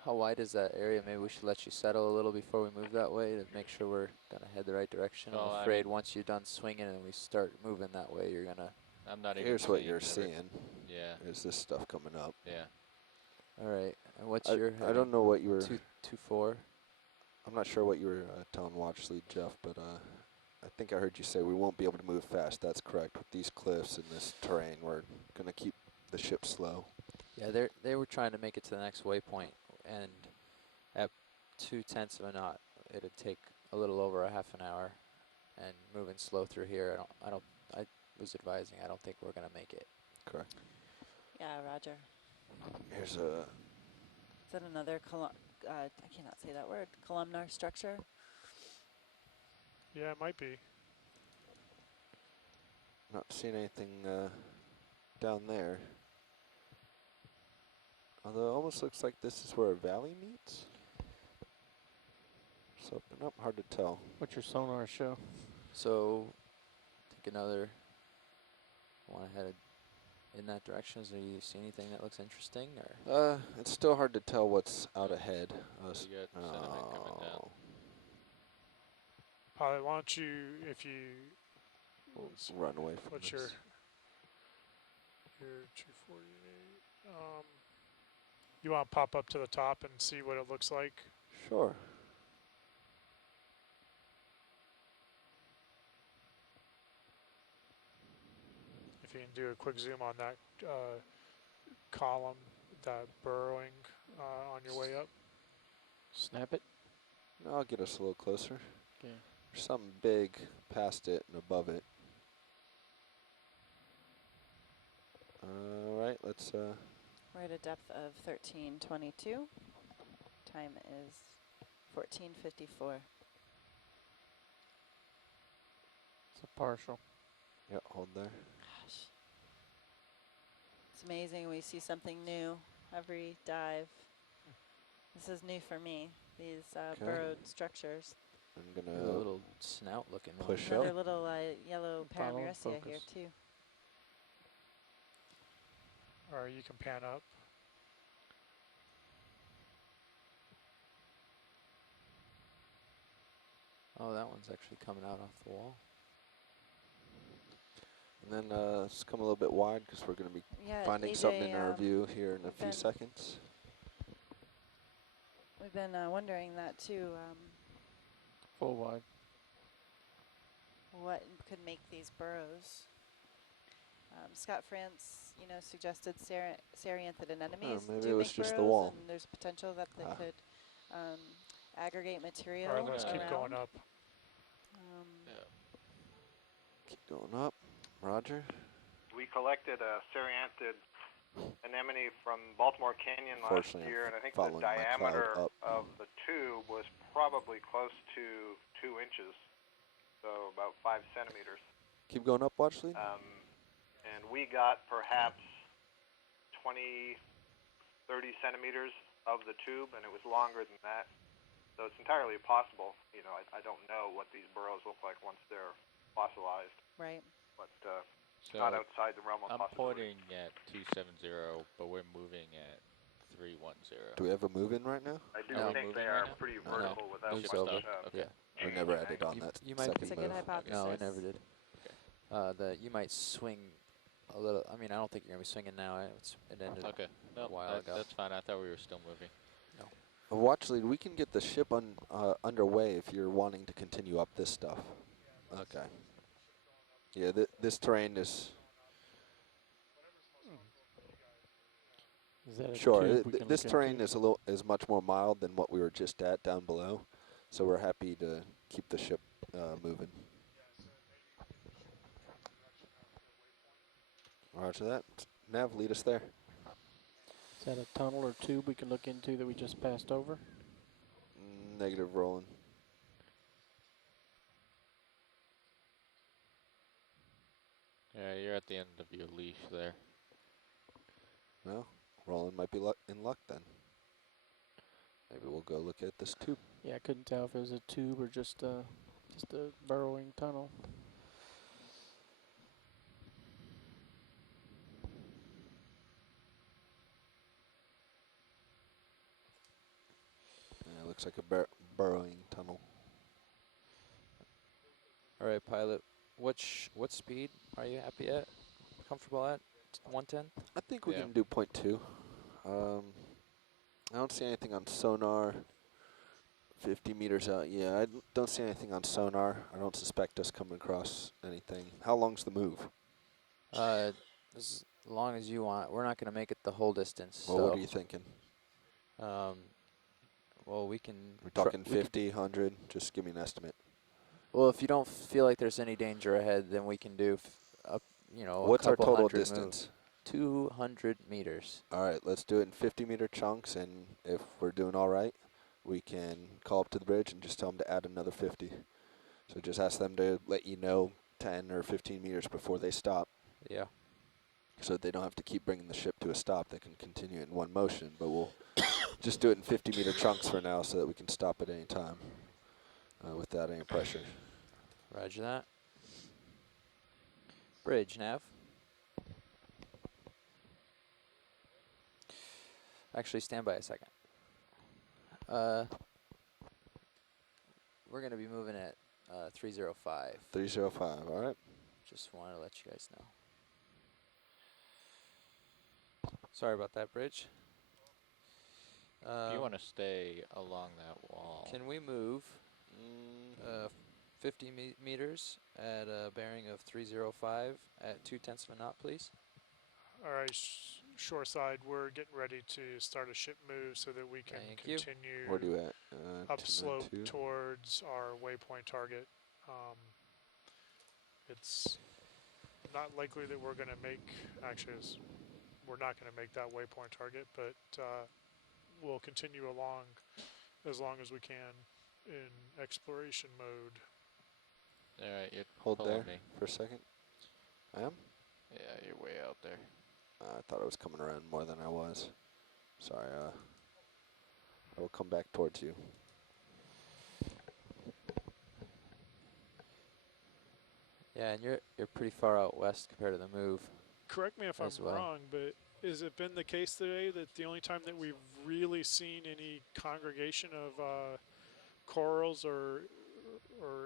how wide is that area? Maybe we should let you settle a little before we move that way to make sure we're going to head the right direction. Well, I'm I afraid mean- once you're done swinging and we start moving that way, you're going to... I'm not even Here's what seeing you're the seeing. Yeah. Is this stuff coming up? Yeah. All right. And what's I, your... I don't know what you were... 224? I'm not sure what you were telling Watch Lead, Jeff, but I think I heard you say we won't be able to move fast. That's correct. With these cliffs and this terrain, we're going to keep the ship slow. Yeah, they were trying to make it to the next waypoint, and at 0.2 of a knot, it'd take a little over a half an hour. And moving slow through here, I was advising, I don't think we're going to make it. Correct. Yeah, Roger. Here's a... Is that another I cannot say that word. Columnar structure? Yeah, it might be. Not seeing anything down there. Although it almost looks like this is where a valley meets. So, nope, hard to tell. What's your sonar show? So, take another, want to head in that direction. Do you see anything that looks interesting? Or It's still hard to tell what's out ahead. You got sediment coming down. Pilot, why don't you, if you... We'll run away from What's this. your 248? You want to pop up to the top and see what it looks like? Sure. If you can do a quick zoom on that column, that burrowing on your way up. Snap it. I'll get us a little closer. Okay. There's something big past it and above it. All right, let's... We're at a depth of 1322. Time is 14:54. It's a partial. Yeah, hold there. Gosh. It's amazing. We see something new every dive. This is new for me, these burrowed structures. I'm a gonna little snout looking one. push Another up. little yellow Follow Paramaricia here focus. too. Or you can pan up. Oh, that one's actually coming out off the wall. And then let's come a little bit wide because we're going to be Yeah, finding AJ, something in our view here in a few been- seconds. We've been wondering that too. Full wide. What could make these burrows? Scott France, suggested Serianthid anemones maybe do it was make just the burrows, wall. and there's potential that they could aggregate material. All right, let's keep around. going up. Keep going up. Roger. We collected a Serianthid anemone from Baltimore Canyon last Unfortunately, year, and I think the following my cloud diameter up. of the tube was probably close to 2 inches, so about 5 centimeters. Keep going up, Watch Lead. And we got perhaps 20, 30 centimeters of the tube, and it was longer than that. So it's entirely possible. I don't know what these burrows look like once they're fossilized. Right. But So not outside the realm of I'm possibility. pointing at 270, but we're moving at 310. Do we have a move in right now? I do No. think they Moving are right now? pretty No. vertical without Move's much. over. Okay. Yeah. We never added on that You might- second It's a good move. hypothesis. No, I never did. You might swing a little. I mean, I don't think you're going to be swinging now. It ended Okay. No, a while ago. that's fine. I thought we were still moving. No. Watch lead, we can get the ship underway if you're wanting to continue up this stuff. Okay. Yeah, this terrain is... Is that a Sure, tube we can this look terrain into? is much more mild than what we were just at down below. So we're happy to keep the ship moving. Roger that. Nav, lead us there. Is that a tunnel or tube we can look into that we just passed over? Negative, Roland. Yeah, you're at the end of your leash there. Well, Roland might be in luck then. Maybe we'll go look at this tube. Yeah, I couldn't tell if it was a tube or just a burrowing tunnel. Yeah, it looks like a burrowing tunnel. All right, pilot. What speed are you happy at? Comfortable at? 110? I think we can do 0.2. I don't see anything on sonar. 50 meters out. Yeah, I don't see anything on sonar. I don't suspect us coming across anything. How long's the move? As long as you want. We're not going to make it the whole distance. Well, so what are you thinking? Well, we can... We're talking 50, 100. Just give me an estimate. Well, if you don't feel like there's any danger ahead, then we can do, What's a our couple total hundred distance? moves. 200 meters. All right, let's do it in 50-meter chunks, and if we're doing all right, we can call up to the bridge and just tell them to add another 50. So just ask them to let you know 10 or 15 meters before they stop. Yeah. So that they don't have to keep bringing the ship to a stop. They can continue in one motion, but we'll just do it in 50-meter chunks for now so that we can stop at any time without any pressure. Roger that. Bridge, Nav. Actually, stand by a second. We're going to be moving at 305. 305, all right. Just wanted to let you guys know. Sorry about that, Bridge. If you want to stay along that wall. Can we move 50 meters at a bearing of 305 at 0.2 of a knot, please? All right, shore side, we're getting ready to start a ship move so that we can continue Where do you at? upslope 1092? towards our waypoint target. It's not likely that we're going to make, we're not going to make that waypoint target, but we'll continue along as long as we can in exploration mode. All right, you're Hold there me. for a second. I am? Yeah, you're way out there. I thought I was coming around more than I was. Sorry, I will come back towards you. Yeah, and you're pretty far out west compared to the move. Correct me if I'm wrong, but has it been the case today that the only time that we've really seen any congregation of corals or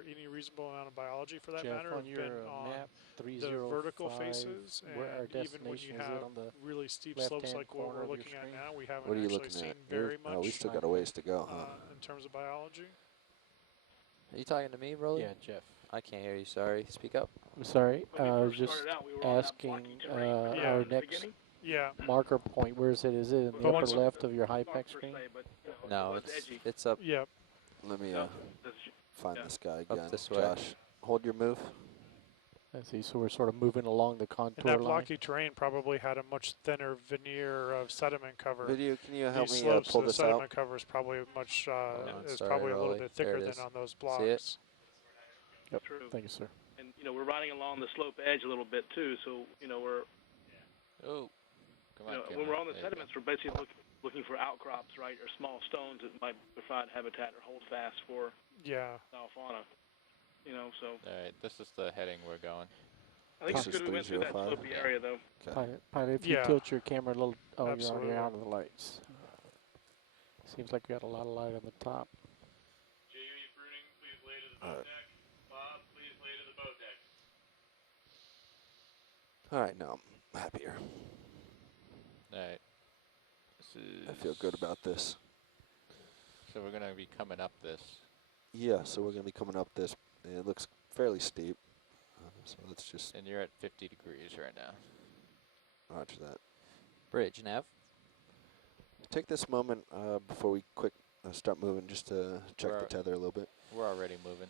any reasonable amount of biology for that Jeff, matter on have your been on map, the vertical faces, where our and even when destination you is have it on the really steep slopes like what we're looking at now, we haven't What are you actually looking seen at? very much. Oh, we still got a ways to go, huh? In terms of biology. Are you talking to me, Rolly? Yeah, Jeff. I can't hear you, sorry. Speak up. I'm sorry, When I we was first just started out, we were on that asking blocky terrain, Yeah. our at the next beginning. Yeah. marker point. Where is it? Is it in the But upper once- left of your Not HIPAC per screen? se, but, No, it was edgy. it's up Yep. Let me So, find yeah. this guy Up again. this way. Josh, hold your move. I see. So we're sort of moving along the And contour that line. blocky terrain probably had a much thinner veneer of sediment cover. Video, can you help These me slopes, pull the this sediment out? cover is probably much is sorry, probably a little Rolly. bit There thicker it than is. on those See it? blocks. Yep. True. Thank you, sir. And, we're riding along the slope edge a little bit too, so, we're, Oh, come on, when we're on the sediments, we're basically looking for outcrops, right, or small stones that might provide habitat or hold fast for fauna, so. All right, this is the heading we're going. I think This it's is good we went through that 305. slopey area, though. Pilot, if you Yeah. tilt your camera a little, you're Absolutely. out of the lights. Seems like you got a lot of light on the top. JUE Bruning, please lay to the boat deck. Bob, please lay to the boat deck. All right, now I'm happier. All right. This is I feel good about this. So we're gonna be coming up this. Yeah, so we're going to be coming up this. And it looks fairly steep. So let's just And you're at 50 degrees right now. roger that. Bridge, nav. Take this moment before we start moving just to check the tether a little bit. We're already moving.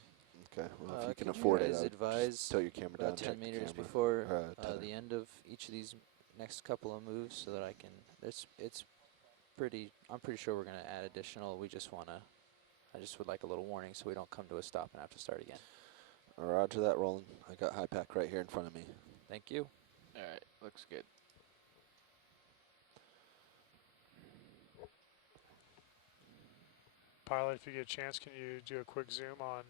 Okay, well, if you can Could afford you it, guys advise just tilt your camera down, about 10 check the meters camera, before tether. the end of each of these next couple of moves so that I can, it's pretty, I'm pretty sure we're going to add additional. We just want to, I just would like a little warning so we don't come to a stop and have to start again. Roger that, Roland. I got high pack right here in front of me. Thank you. All right, looks good. Pilot, if you get a chance, can you do a quick zoom on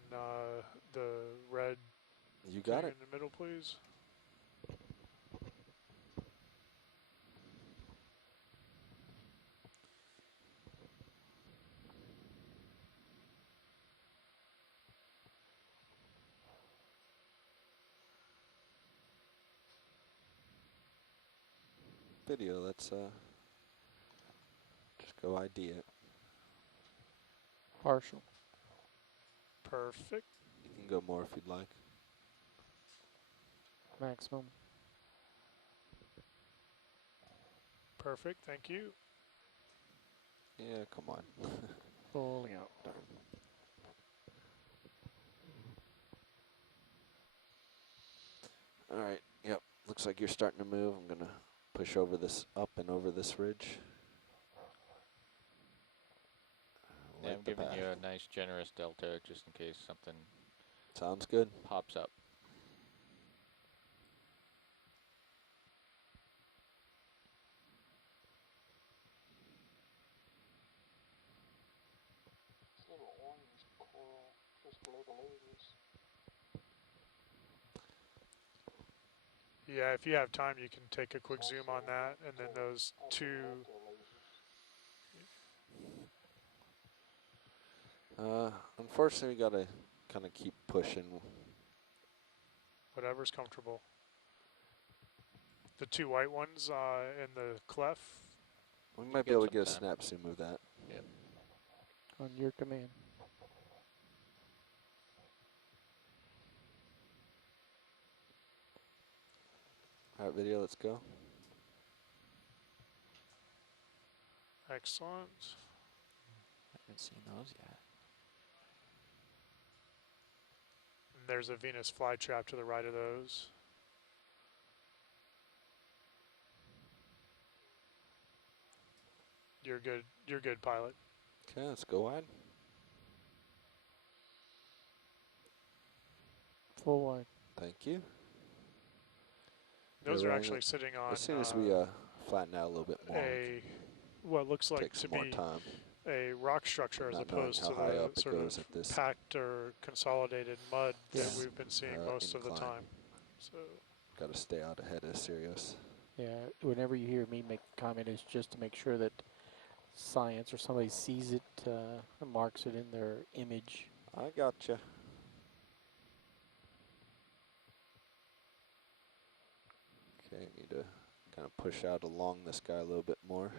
the red You got thing it. in the middle, please? Video, let's just go ID it. Partial. Perfect. You can go more if you'd like. Maximum. Perfect, thank you. Yeah, come on. Fully out. Darn. All right, yep. Looks like you're starting to move. I'm going to push over this, up and over this ridge. Yeah, Light I'm the giving path. you a nice generous delta just in case something Sounds good. pops up. Yeah, if you have time, you can take a quick zoom on that, and then those two. Unfortunately, we got to kind of keep pushing. Whatever's comfortable. The two white ones in the clef. We might be able to get a snap zoom of that. Yep. On your command. All right, video, let's go. Excellent. I haven't seen those yet. And there's a Venus flytrap to the right of those. You're good. You're good, pilot. Okay, let's go wide. Full wide. Thank you. Those Yeah, are rolling actually it. sitting on As soon as we flatten out a little bit more, what looks like take to some more be time. a rock structure as Not knowing opposed how to high the up it sort goes of at this packed or consolidated mud that Yes. we've been seeing most of the incline. time. So Got to stay out ahead of Sirius. Yeah, whenever you hear me make a comment, it's just to make sure that science or somebody sees it and marks it in their image. I gotcha. Okay, need to kind of push out along this guy a little bit more.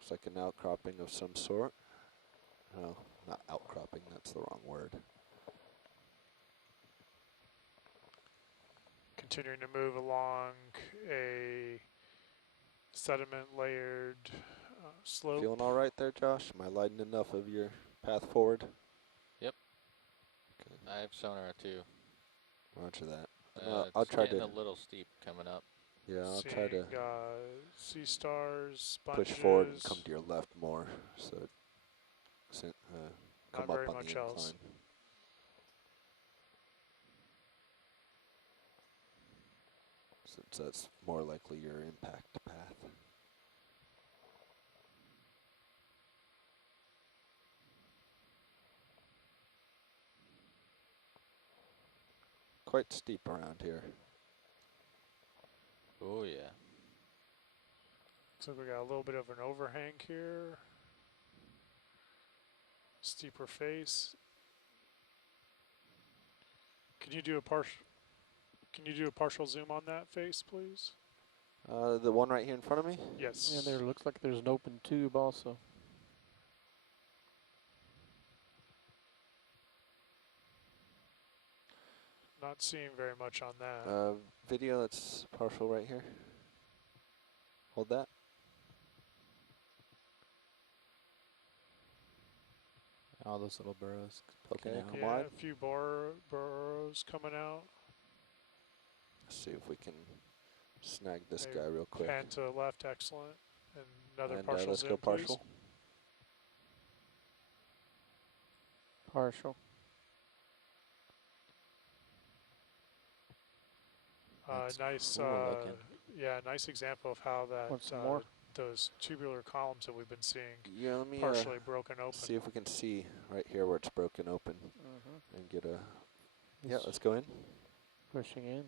Looks like an outcropping of some sort. No, not outcropping, that's the wrong word. continuing to move along a sediment layered slope. Feeling all right there, Josh? Am I lighting enough of your path forward? Yep. Okay. I have sonar too. Roger that. It's I'll try getting to. A little steep coming up. Yeah, I'll Seeing, try to sea stars, sponges. push forward and come to your left more, so come Not very up on much the incline. else. Since that's more likely your impact path. Quite steep around here. Oh yeah. So we got a little bit of an overhang here. Steeper face. Can you do a partial? Can you do a partial zoom on that face, please? The one right here in front of me? Yes. Yeah, there looks like there's an open tube also. Not seeing very much on that. Video, that's partial right here. Hold that. All those little burrows poking Okay, out. come Yeah, on. a few burrows coming out. Let's see if we can snag this Maybe guy real quick. Pan to left, excellent. And another And partial let's zoom, go please. partial. Partial. That's Nice, cool looking. yeah, nice example of how that Want some more? those tubular columns that we've been seeing Yeah, let me partially broken open. see if we can see right here where it's broken open and get a. Yeah, It's let's go in. pushing in.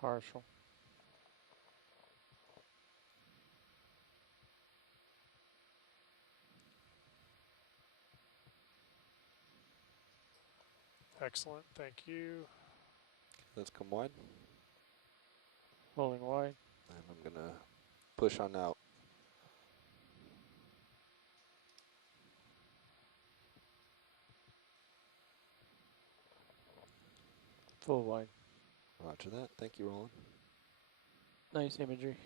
Partial. Excellent, thank you. Let's come wide. Rolling wide. And I'm gonna push on out. Full wide. Roger that. Thank you, Roland. Nice imagery.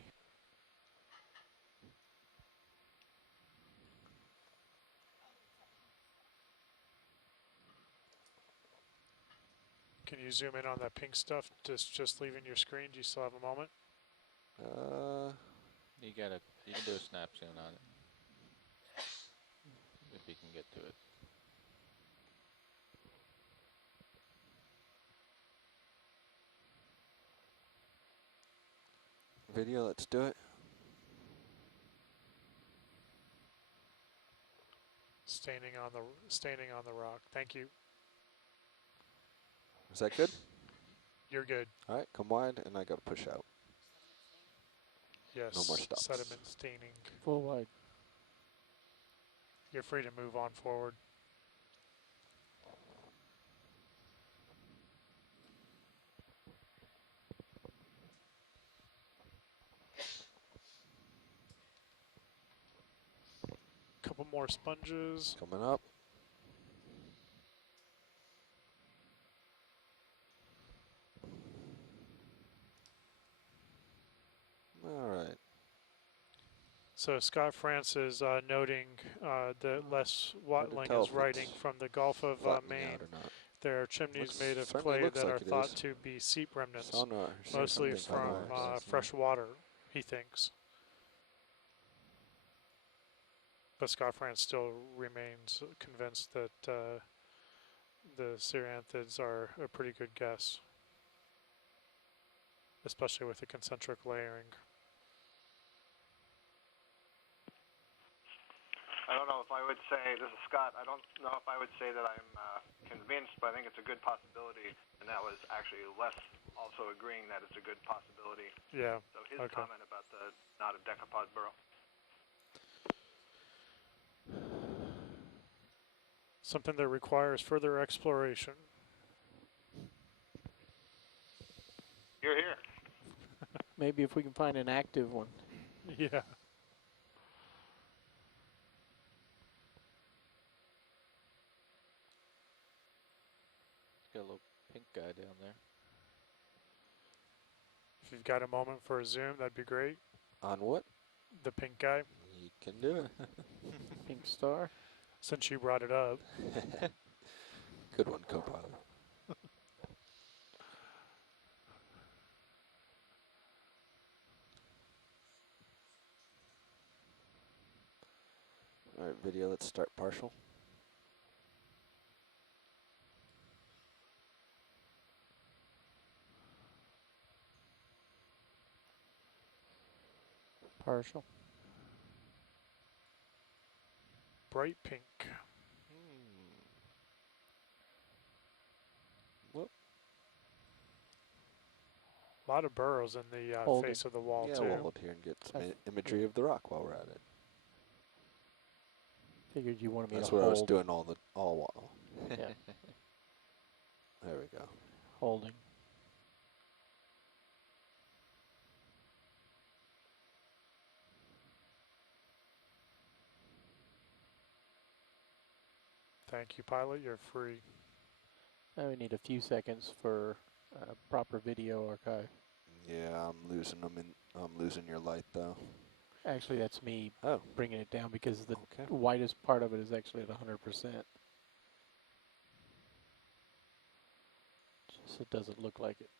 Can you zoom in on that pink stuff just leaving your screen? Do you still have a moment? You can do a snap zoom on it. If you can get to it. Video, let's do it. Staining on the rock. Thank you. Is that good? You're good. All right, come wide, and I gotta push out. Yes. No more stops. Sediment staining. Full wide. You're free to move on forward. Couple more sponges. Coming up. All right. So Scott France is noting that Les Watling tell is if writing it's from the Gulf of flattening Maine. out or not. There are chimneys made of certainly clay looks that like are it thought is. to be seep remnants, Sonar, mostly something from from fresh water, he thinks. But Scott France still remains convinced that the cereanthids are a pretty good guess, especially with the concentric layering. I don't know if I would say, this is Scott, I don't know if I would say that I'm convinced, but I think it's a good possibility, and that was actually Les also agreeing that it's a good possibility. Yeah. So his comment about the not a decapod burrow. Something that requires further exploration. You're here. Maybe if we can find an active one. Yeah. Got a little pink guy down there. If you've got a moment for a zoom, that'd be great. On what? The pink guy. You can do it. Pink star. Since you brought it up. Good one, co-pilot. All right, video, let's start partial. Partial. Bright pink. Whoop. A lot of burrows in the face of the wall, yeah, too. we'll hold here and get some imagery of the rock while we're at it. Figured you wanted me That's to what I was hold. doing all while. Yeah, There we go. holding. Thank you, pilot. You're free. Now we need a few seconds for proper video archive. Yeah, I'm losing them I'm losing your light though. Actually, that's me Oh, bringing it down because the okay. widest part of it is actually at 100%. Just it doesn't look like it.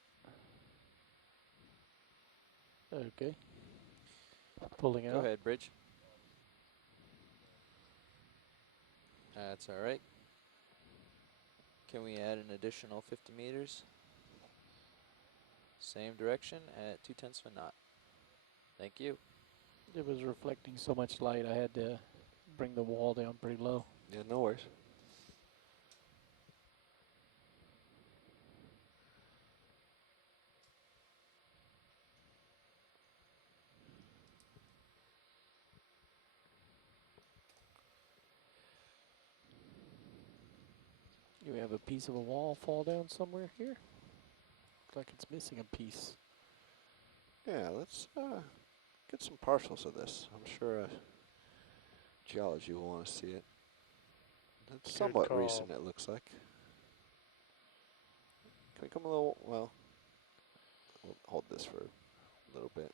Okay. Pulling Go out. ahead, bridge. That's all right. Can we add an additional 50 meters? Same direction at 0.2 of a knot. Thank you. It was reflecting so much light, I had to bring the wall down pretty low. Yeah, no worries. You have a piece of a wall fall down somewhere here? Looks like it's missing a piece. Yeah, let's get some partials of this. I'm sure geology will want to see it. It's Good somewhat call. recent, it looks like. Can we come a little, well, we'll hold this for a little bit.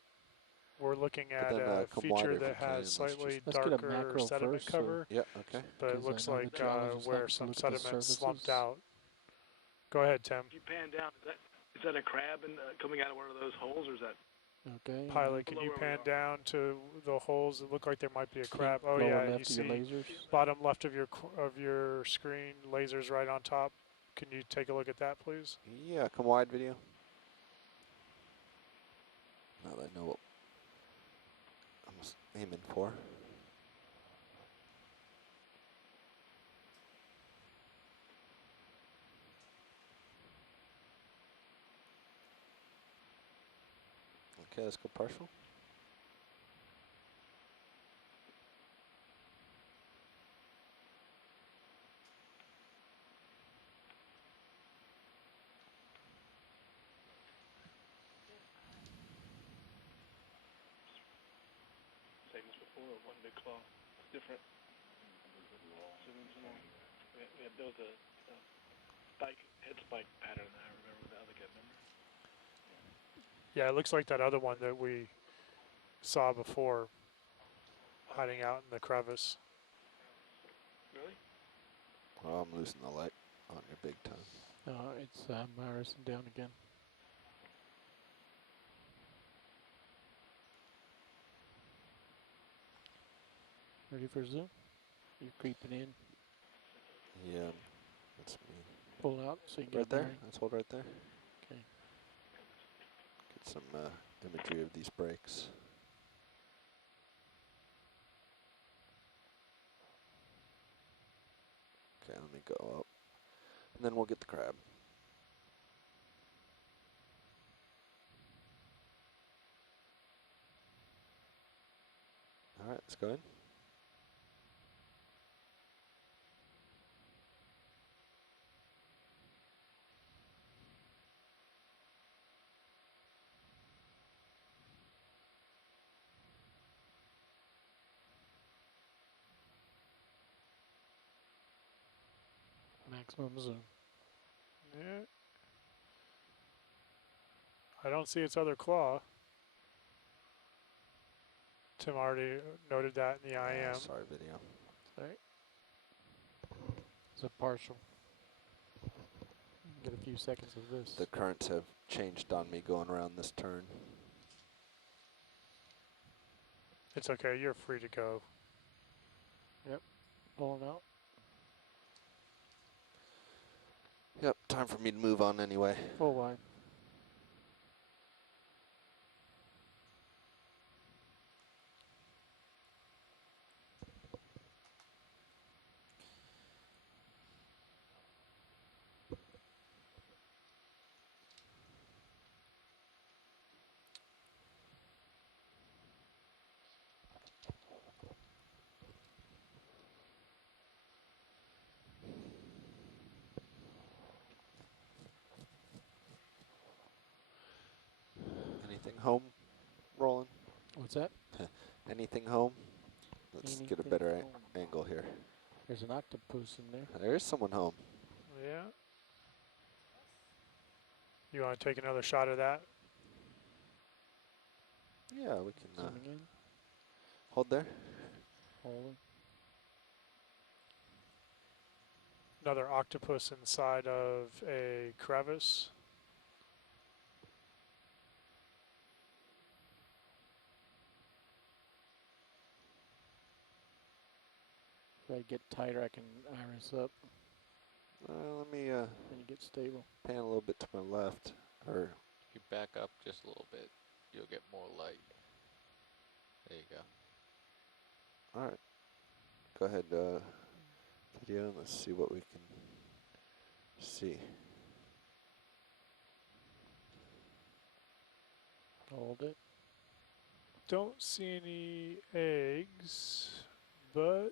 We're looking But at then, a come feature wide if that we can, has let's slightly Let's get a darker macro sediment first, cover, Yeah, okay. but it 'cause I looks know the like geologists where like to some look at the sediment slumped surfaces. out. Go ahead, Tim. If you pan down, is that a crab coming out of one of those holes, or is that? Okay. Pilot, can Below you where we pan are. down to the holes that look like there might be a crab? Oh Lower yeah, you left of your see lasers. bottom left of your screen, lasers right on top. Can you take a look at that, please? Yeah, come wide video. Now that I know what I'm aiming for. Okay, let's go partial. Same as before, or one big claw? It's different. We had built a head spike pattern. I remember the other guy. Remember? Yeah, it looks like that other one that we saw before, hiding out in the crevice. Really? Well, I'm losing the light on your big time. It's Myris and down again. Ready for zoom? You're creeping in. Yeah, that's me. Pull out so you can Right get a there? bearing. Let's hold right there. Okay. Get some imagery of these breaks. Okay, let me go up. And then we'll get the crab. All right, let's go in. Maximum zoom. Yeah. I don't see its other claw. Tim already noted that in the IM. Sorry, video. Alright. It's a partial. Get a few seconds of this. The currents have changed on me going around this turn. It's okay, you're free to go. Yep. Pulling out. Yep, time for me to move on anyway. Full wide. home, Roland? What's that? Anything home? Let's get a Anything better home. angle here. There's an octopus in there. There is someone home. Yeah. You want to take another shot of that? Yeah, we can Zooming in. hold there. Holding. Another octopus inside of a crevice. If I get tighter, I can iris up Let me and get stable. pan a little bit to my left. Or If you back up just a little bit, you'll get more light. There you go. all right. Go ahead, video, and let's see what we can see. Hold it. Don't see any eggs, but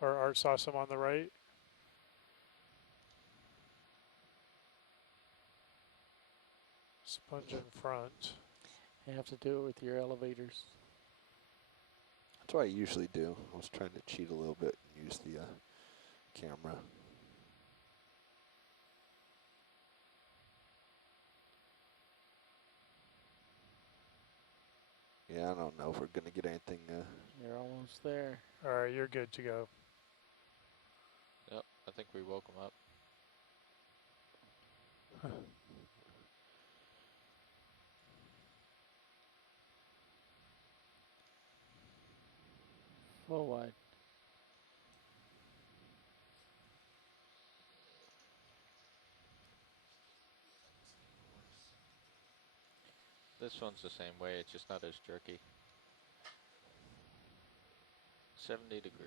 or Art saw some on the right. Sponge in front. You have to do it with your elevators. That's what I usually do. I was trying to cheat a little bit and use the camera. Yeah, I don't know if we're going to get anything. You're almost there. All right, you're good to go. Yep, I think we woke him up. Full wide. This one's the same way, it's just not as jerky. 70 degrees.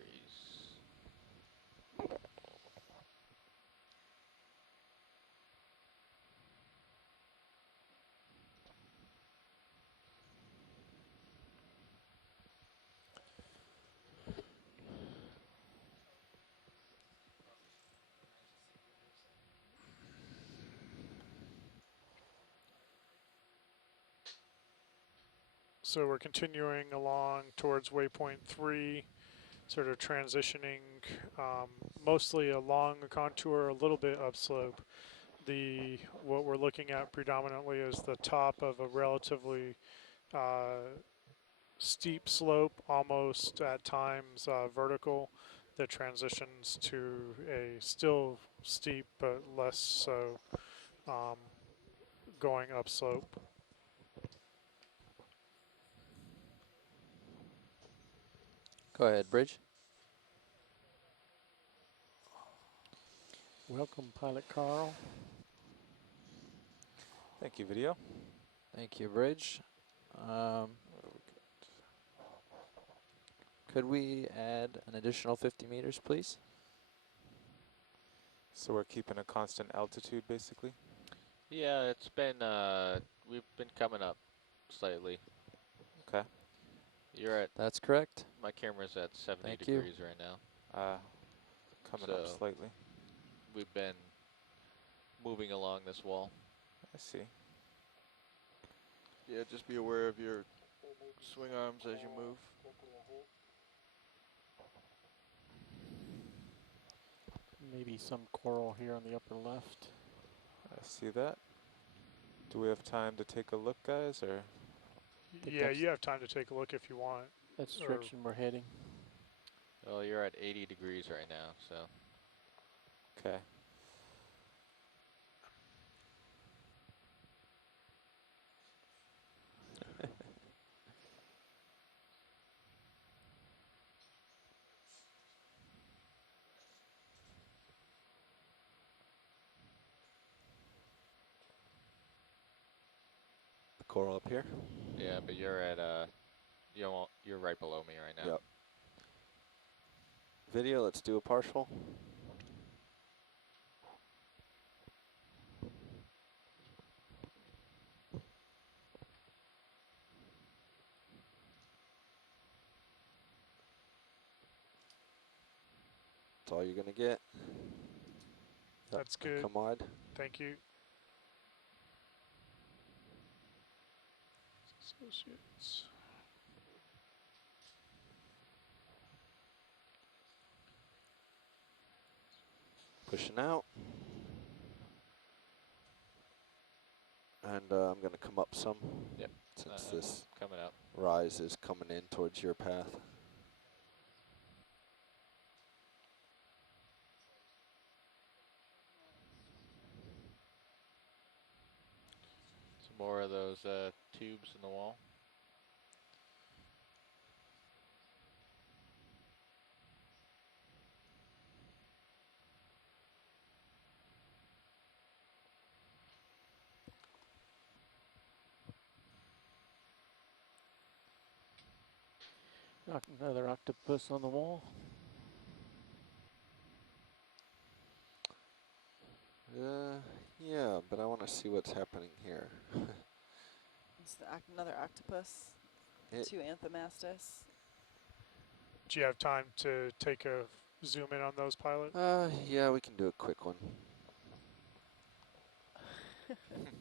So we're continuing along towards waypoint 3, sort of transitioning mostly along the contour, a little bit upslope. What we're looking at predominantly is the top of a relatively steep slope, almost at times vertical, that transitions to a still steep but less so going upslope. Go ahead, Bridge. Welcome, Pilot Carl. Thank you, video. Thank you, Bridge. Could we add an additional 50 meters, please? So we're keeping a constant altitude, basically? Yeah, it's been, we've been coming up slightly. Okay. You're at... That's correct. My camera's at 70 Thank degrees right now. Coming up slightly. We've been moving along this wall. I see. Yeah, just be aware of your swing arms as you move. Maybe some coral here on the upper left. I see that. Do we have time to take a look, guys, or? Yeah, you have time to take a look if you want. That's the direction we're heading. Well, you're at 80 degrees right now, so. Okay. Coral up here? Yeah, but you're at, you're right below me right now. Yep. Video, let's do a partial. That's all you're going to get. That's good. Come wide. Thank you. Associates. Pushing out. And I'm going to come up some. Yep. Since this coming up. rise is coming in towards your path. Some more of those tubes in the wall. Another octopus on the wall. Yeah, but I want to see what's happening here. It's another octopus. Two Anthomastus. Do you have time to take a zoom in on those, pilot? Yeah, we can do a quick one.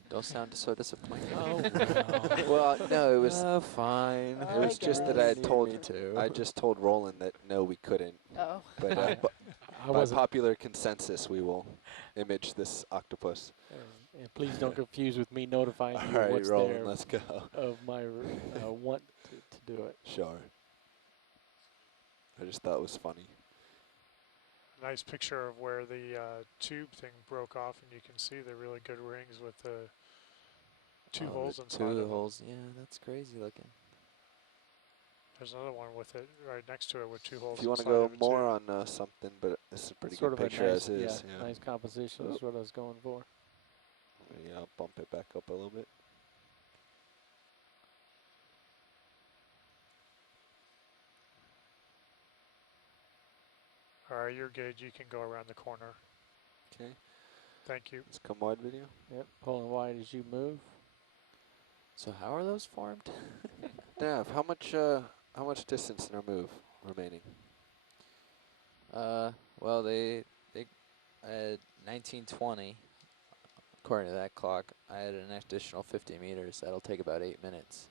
Don't sound so disappointed. Oh, wow. Well, no, it was fine. It was just that I just told Roland that no, we couldn't. Oh. But I by wasn't. popular consensus, we will image this octopus. And please don't confuse with me notifying All you right, what's Roland, there let's go. of my want to do it. Sure. I just thought it was funny. Nice picture of where the tube thing broke off, and you can see the really good rings with the two holes inside Two of them. holes, yeah, that's crazy looking. There's another one with it right next to it with two holes. If you want to inside go of it more too. on something, but this is a pretty Sort good of a picture nice, as is. Yeah. nice composition is what I was going for. Yeah, I'll bump it back up a little bit. All right, you're good. You can go around the corner. Okay. Thank you. Let's come wide video. Yep, pulling wide as you move. So how are those formed? Dav, how much distance in our move remaining? Well, they at 1920, according to that clock, I had an additional 50 meters. That'll take about 8 minutes.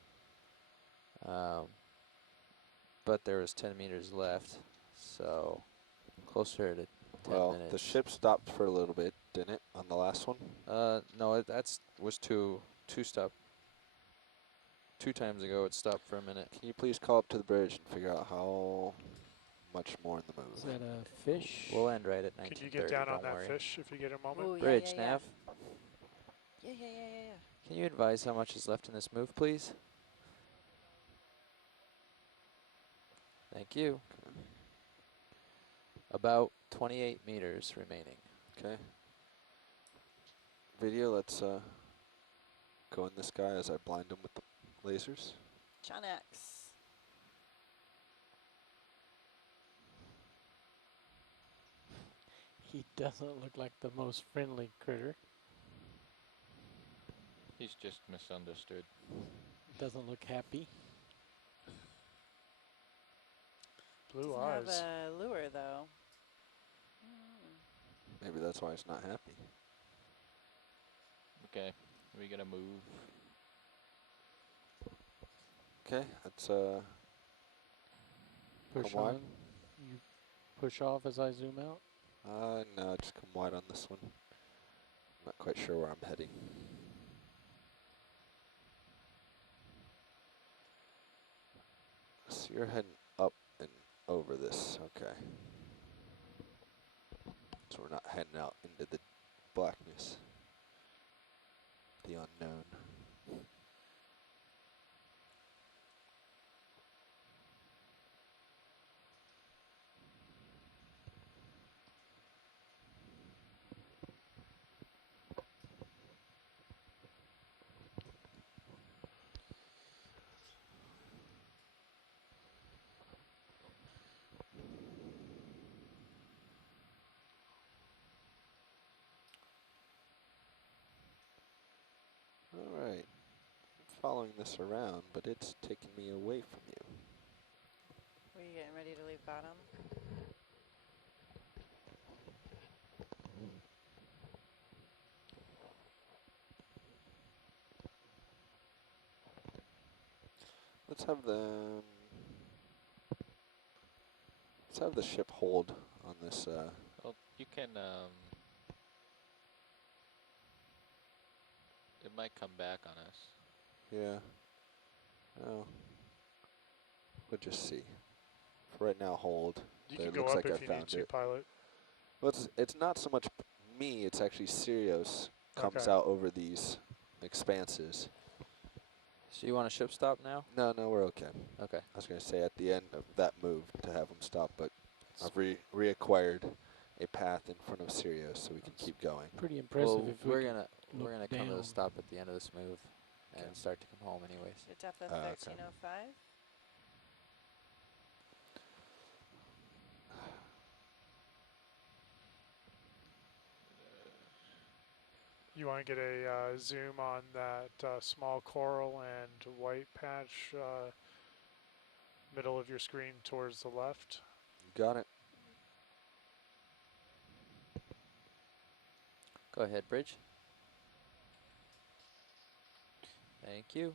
But there was 10 meters left, so closer to 10 minutes. The ship stopped for a little bit, didn't it, on the last one? No, that was two stop. 2 times ago, it stopped for a minute. Can you please call up to the bridge and figure out how much more in the move? Is that a fish? We'll end right at 1930. Can you get down on that worry. fish if you get a moment? Ooh, yeah, Bridge, yeah, Nav. Yeah, yeah, yeah, yeah, yeah. Can you advise how much is left in this move, please? Thank you. About 28 meters remaining. Okay. Video, let's go in this guy as I blind him with the lasers. John X. He doesn't look like the most friendly critter. He's just misunderstood. Doesn't look happy. Blue Doesn't eyes. have a lure, though. Maybe that's why he's not happy. Okay, we gonna move. Okay, let's Push come wide. on. You push off as I zoom out. No, just come wide on this one. I'm not quite sure where I'm heading. So you're heading up and over this, okay. So we're not heading out into the blackness, the unknown. All right, I'm following this around, but it's taking me away from you. Were you getting ready to leave bottom? Let's have the ship hold on this. Well, you can. It might come back on us. Yeah. Oh. We'll just see. For right now, hold. You But can it go looks up like I if you need found to, it. pilot. Well, it's not so much me. It's actually Sirius comes Okay. out over these expanses. So you want a ship stop now? No, we're okay. Okay. I was going to say at the end of that move to have them stop, but I've reacquired a path in front of Sirius so we can keep going. Pretty impressive. Well, If we're we gonna come to down. the stop at the end of this move and start to come home anyways. Your depth of Okay. 1305. You want to get a zoom on that small coral and white patch middle of your screen towards the left. Got it. Go ahead, bridge. Thank you.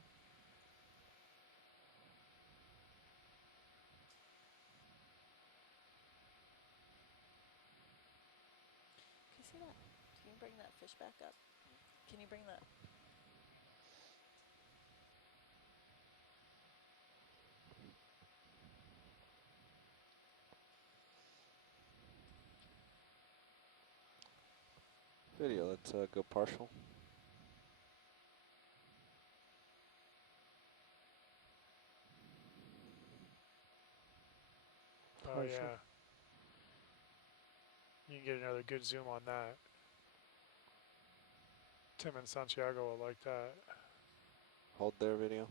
Can you see that? Can you bring that fish back up? Can you bring that? Video, let's go partial. Oh Partial. yeah. You can get another good zoom on that. Tim and Santiago will like that. Hold there, video.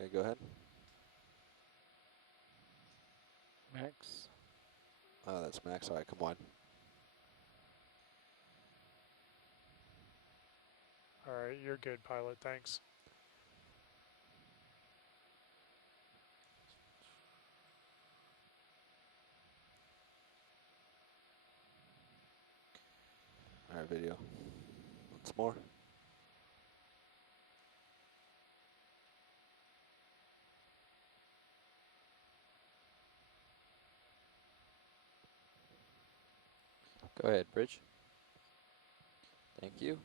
Okay, go ahead. Max. Oh, that's Max. All right, come on. All right, you're good, pilot. Thanks. All right, video. Once more. Go ahead, bridge. Thank you.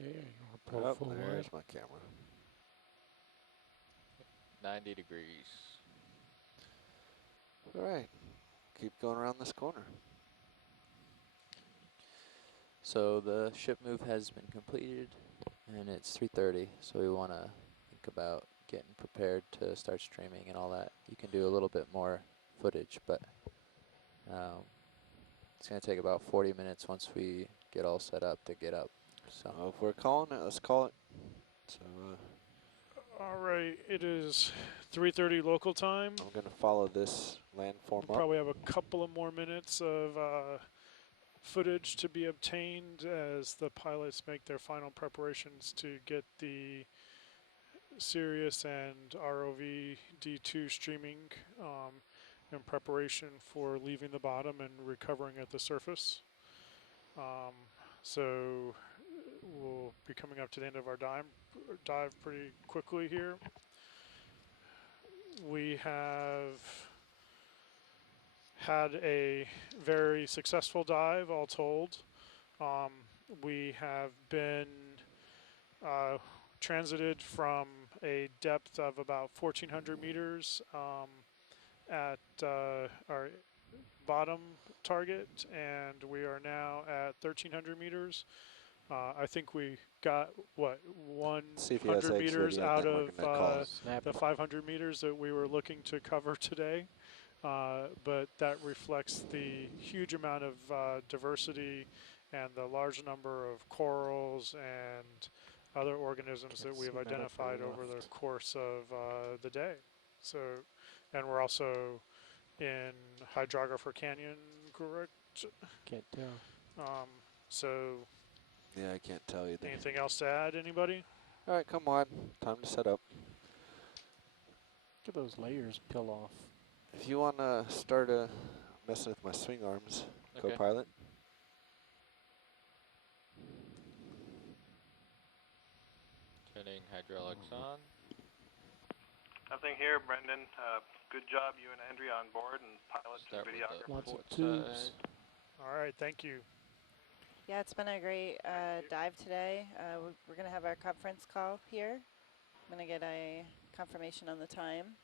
Okay, you want to pull Oh, forward. there's my camera. 90 degrees. All right. Keep going around this corner. So the ship move has been completed, and it's 3:30. So we want to think about getting prepared to start streaming and all that. You can do a little bit more footage, but it's going to take about 40 minutes once we get all set up to get up. So If we're calling it, let's call it. So All right, it is 3:30 local time. I'm going to follow this landform We'll up. probably have a couple of more minutes of footage to be obtained as the pilots make their final preparations to get the Sirius and ROV D2 streaming in preparation for leaving the bottom and recovering at the surface. So we'll be coming up to the end of our dive pretty quickly here. We have had a very successful dive, all told. We have been transited from a depth of about 1,400 meters at our bottom target, and we are now at 1,300 meters. I think we got, what, See if he has 100 eggs meters ready, and out then we're of gonna call it. the 500 meters that we were looking to cover today. But that reflects the huge amount of diversity and the large number of corals and other organisms that Can't we've see that upper identified over the left. course of the day. So, and we're also in Hydrographer Canyon, correct? Can't tell. So, Yeah, I can't tell either. anything else to add, anybody? All right, come on. Time to set up. Look at those layers peel off. If you want to start messing with my swing arms, Okay. co-pilot. Turning hydraulics on. Nothing here, Brendan. Good job, you and Andrea on board, and pilots and Start with the videographers. Lots of port tubes. side. All right, thank you. Yeah, it's been a great dive today. We're going to have our conference call here. I'm going to get a confirmation on the time.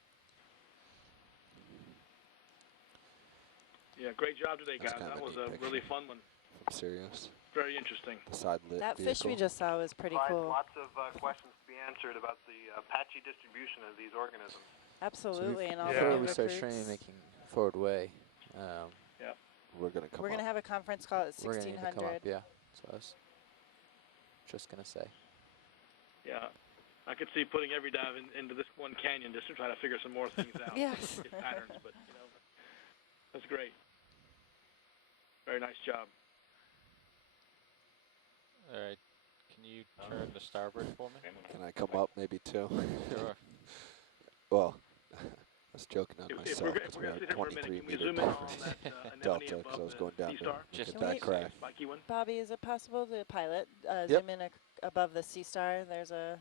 Yeah, great job today, That's guys. kind of That a was neat a really picture. fun one. From Sirius. Very interesting. The side lit That vehicle. fish we just saw was pretty Provides cool. lots of questions to be answered about the patchy distribution of these organisms. Absolutely, and all Yeah. the Before new we start recruits. training, making forward way, Yeah. We're going to come We're going to up. have a conference call at we're gonna need to come 1600. up. Yeah, that's what I was just gonna say. Yeah. I could see putting every dive into this one canyon just to try to figure some more things out. Yes. Get patterns, but, that's great. Very nice job. All right. Can you turn the starboard for me? Can I come up maybe too? Sure. Well, I was joking on If myself we're because we going have to sit here for a minute, 23 can we meter zoom in on difference that anemone delta because above I was the going down sea to star? get Can that we- crack. Spiky one? Bobby, is it possible to pilot Yep. zoom in above the sea star? There's a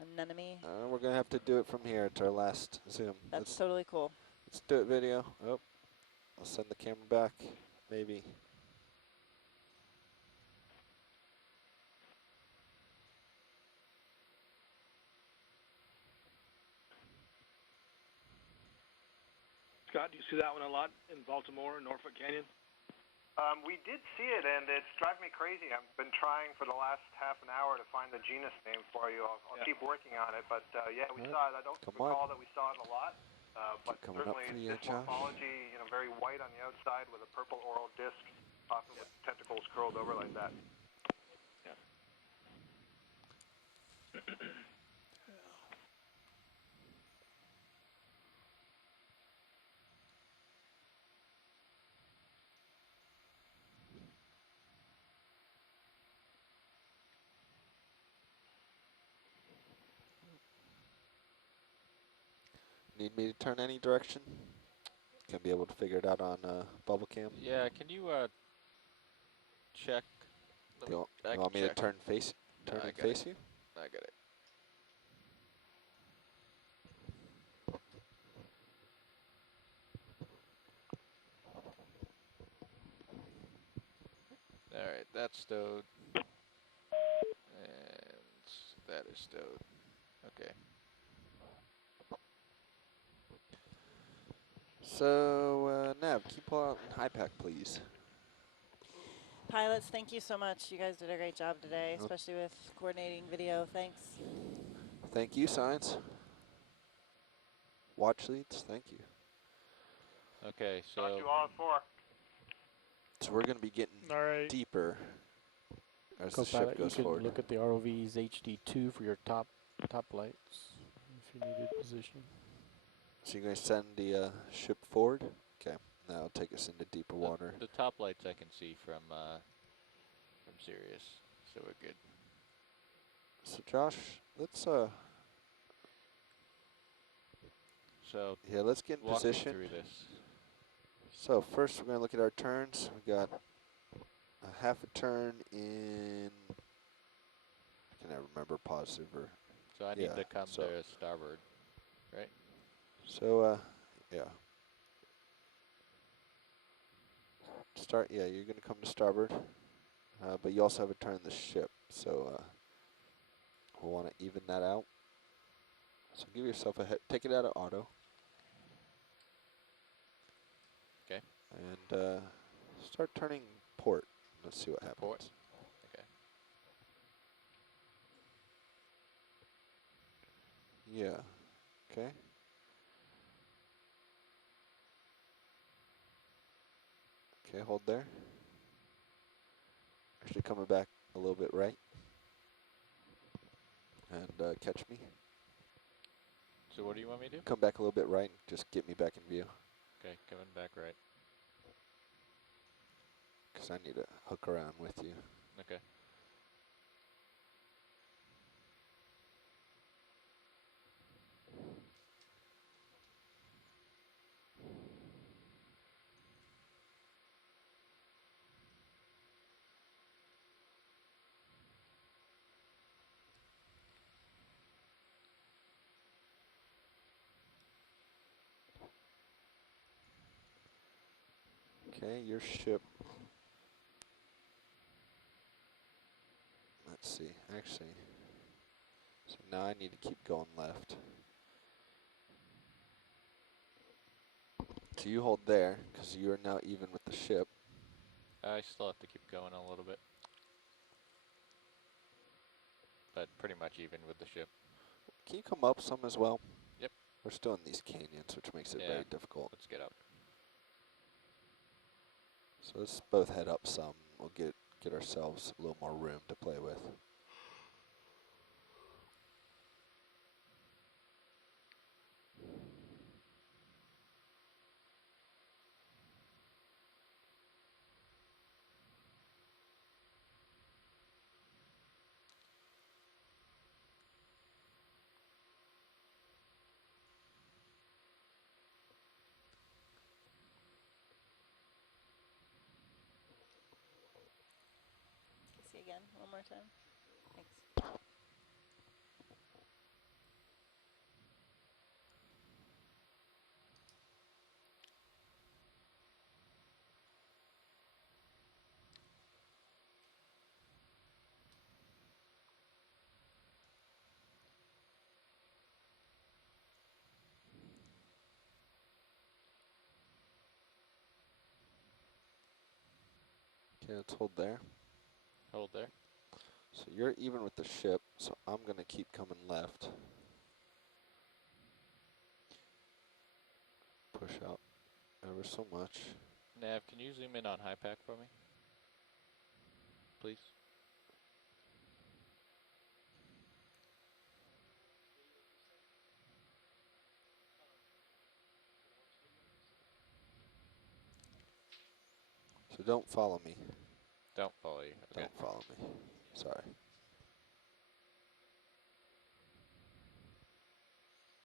anemone. We're going to have to do it from here to our last zoom. That's totally cool. Let's do it video. Oh, I'll send the camera back. Maybe. Scott, do you see that one a lot in Baltimore, Norfolk Canyon? We did see it, and it's driving me crazy. I've been trying for the last half an hour to find the genus name for you. I'll keep working on it, but yeah, we saw it. I don't recall that we saw it a lot, but certainly you, this morphology, very white on the outside with a purple oral disc, often with tentacles curled over like that. Yeah. Need me to turn any direction? Gonna be able to figure it out on bubble cam. Yeah. Can you check? You I want can me to check. turn No, I and got face it. you? I got it. All right, that's stowed. And that is stowed. Okay. So, Nav, can you pull out an high pack, please? Pilots, thank you so much. You guys did a great job today, Nope. especially with coordinating video. Thanks. Thank you, Science. Watch leads, thank you. Okay, so Got you all at 4. So we're going to be getting deeper as the ship Co-pilot, you goes can forward. look at the ROV's HD2 for your top lights if you needed position. So you're going to send the ship forward? Okay, that'll take us into deeper water. the top lights I can see from Sirius, so we're good. So Josh, let's So yeah, let's get in walk me position. through this. So first we're going to look at our turns. We got a half a turn in, I can never remember positive or, So I need to come to starboard, right? So yeah. Yeah, you're going to come to starboard, but you also have a turn in the ship, so we'll want to even that out. So give yourself a take it out of auto. Okay. And start turning port. Let's see what happens. Port. Okay. Yeah. Okay. Okay, hold there. Actually coming back a little bit right. and catch me. So what do you want me to do? Come back a little bit right and just get me back in view. Okay, coming back right. Because I need to hook around with you. Okay. Okay, your ship. Let's see, actually. So now I need to keep going left. So you hold there, because you are now even with the ship. I still have to keep going a little bit. But pretty much even with the ship. Can you come up some as well? Yep. We're still in these canyons, which makes it Yeah, very difficult. let's get up. So let's both head up some. We'll get ourselves a little more room to play with. See again, one more time. Thanks. Okay, let's hold there. Hold there. So you're even with the ship, so I'm going to keep coming left. Push out ever so much. Nav, can you zoom in on high pack for me? Please. So don't follow me. Don't follow you. Okay. Don't follow me. Sorry.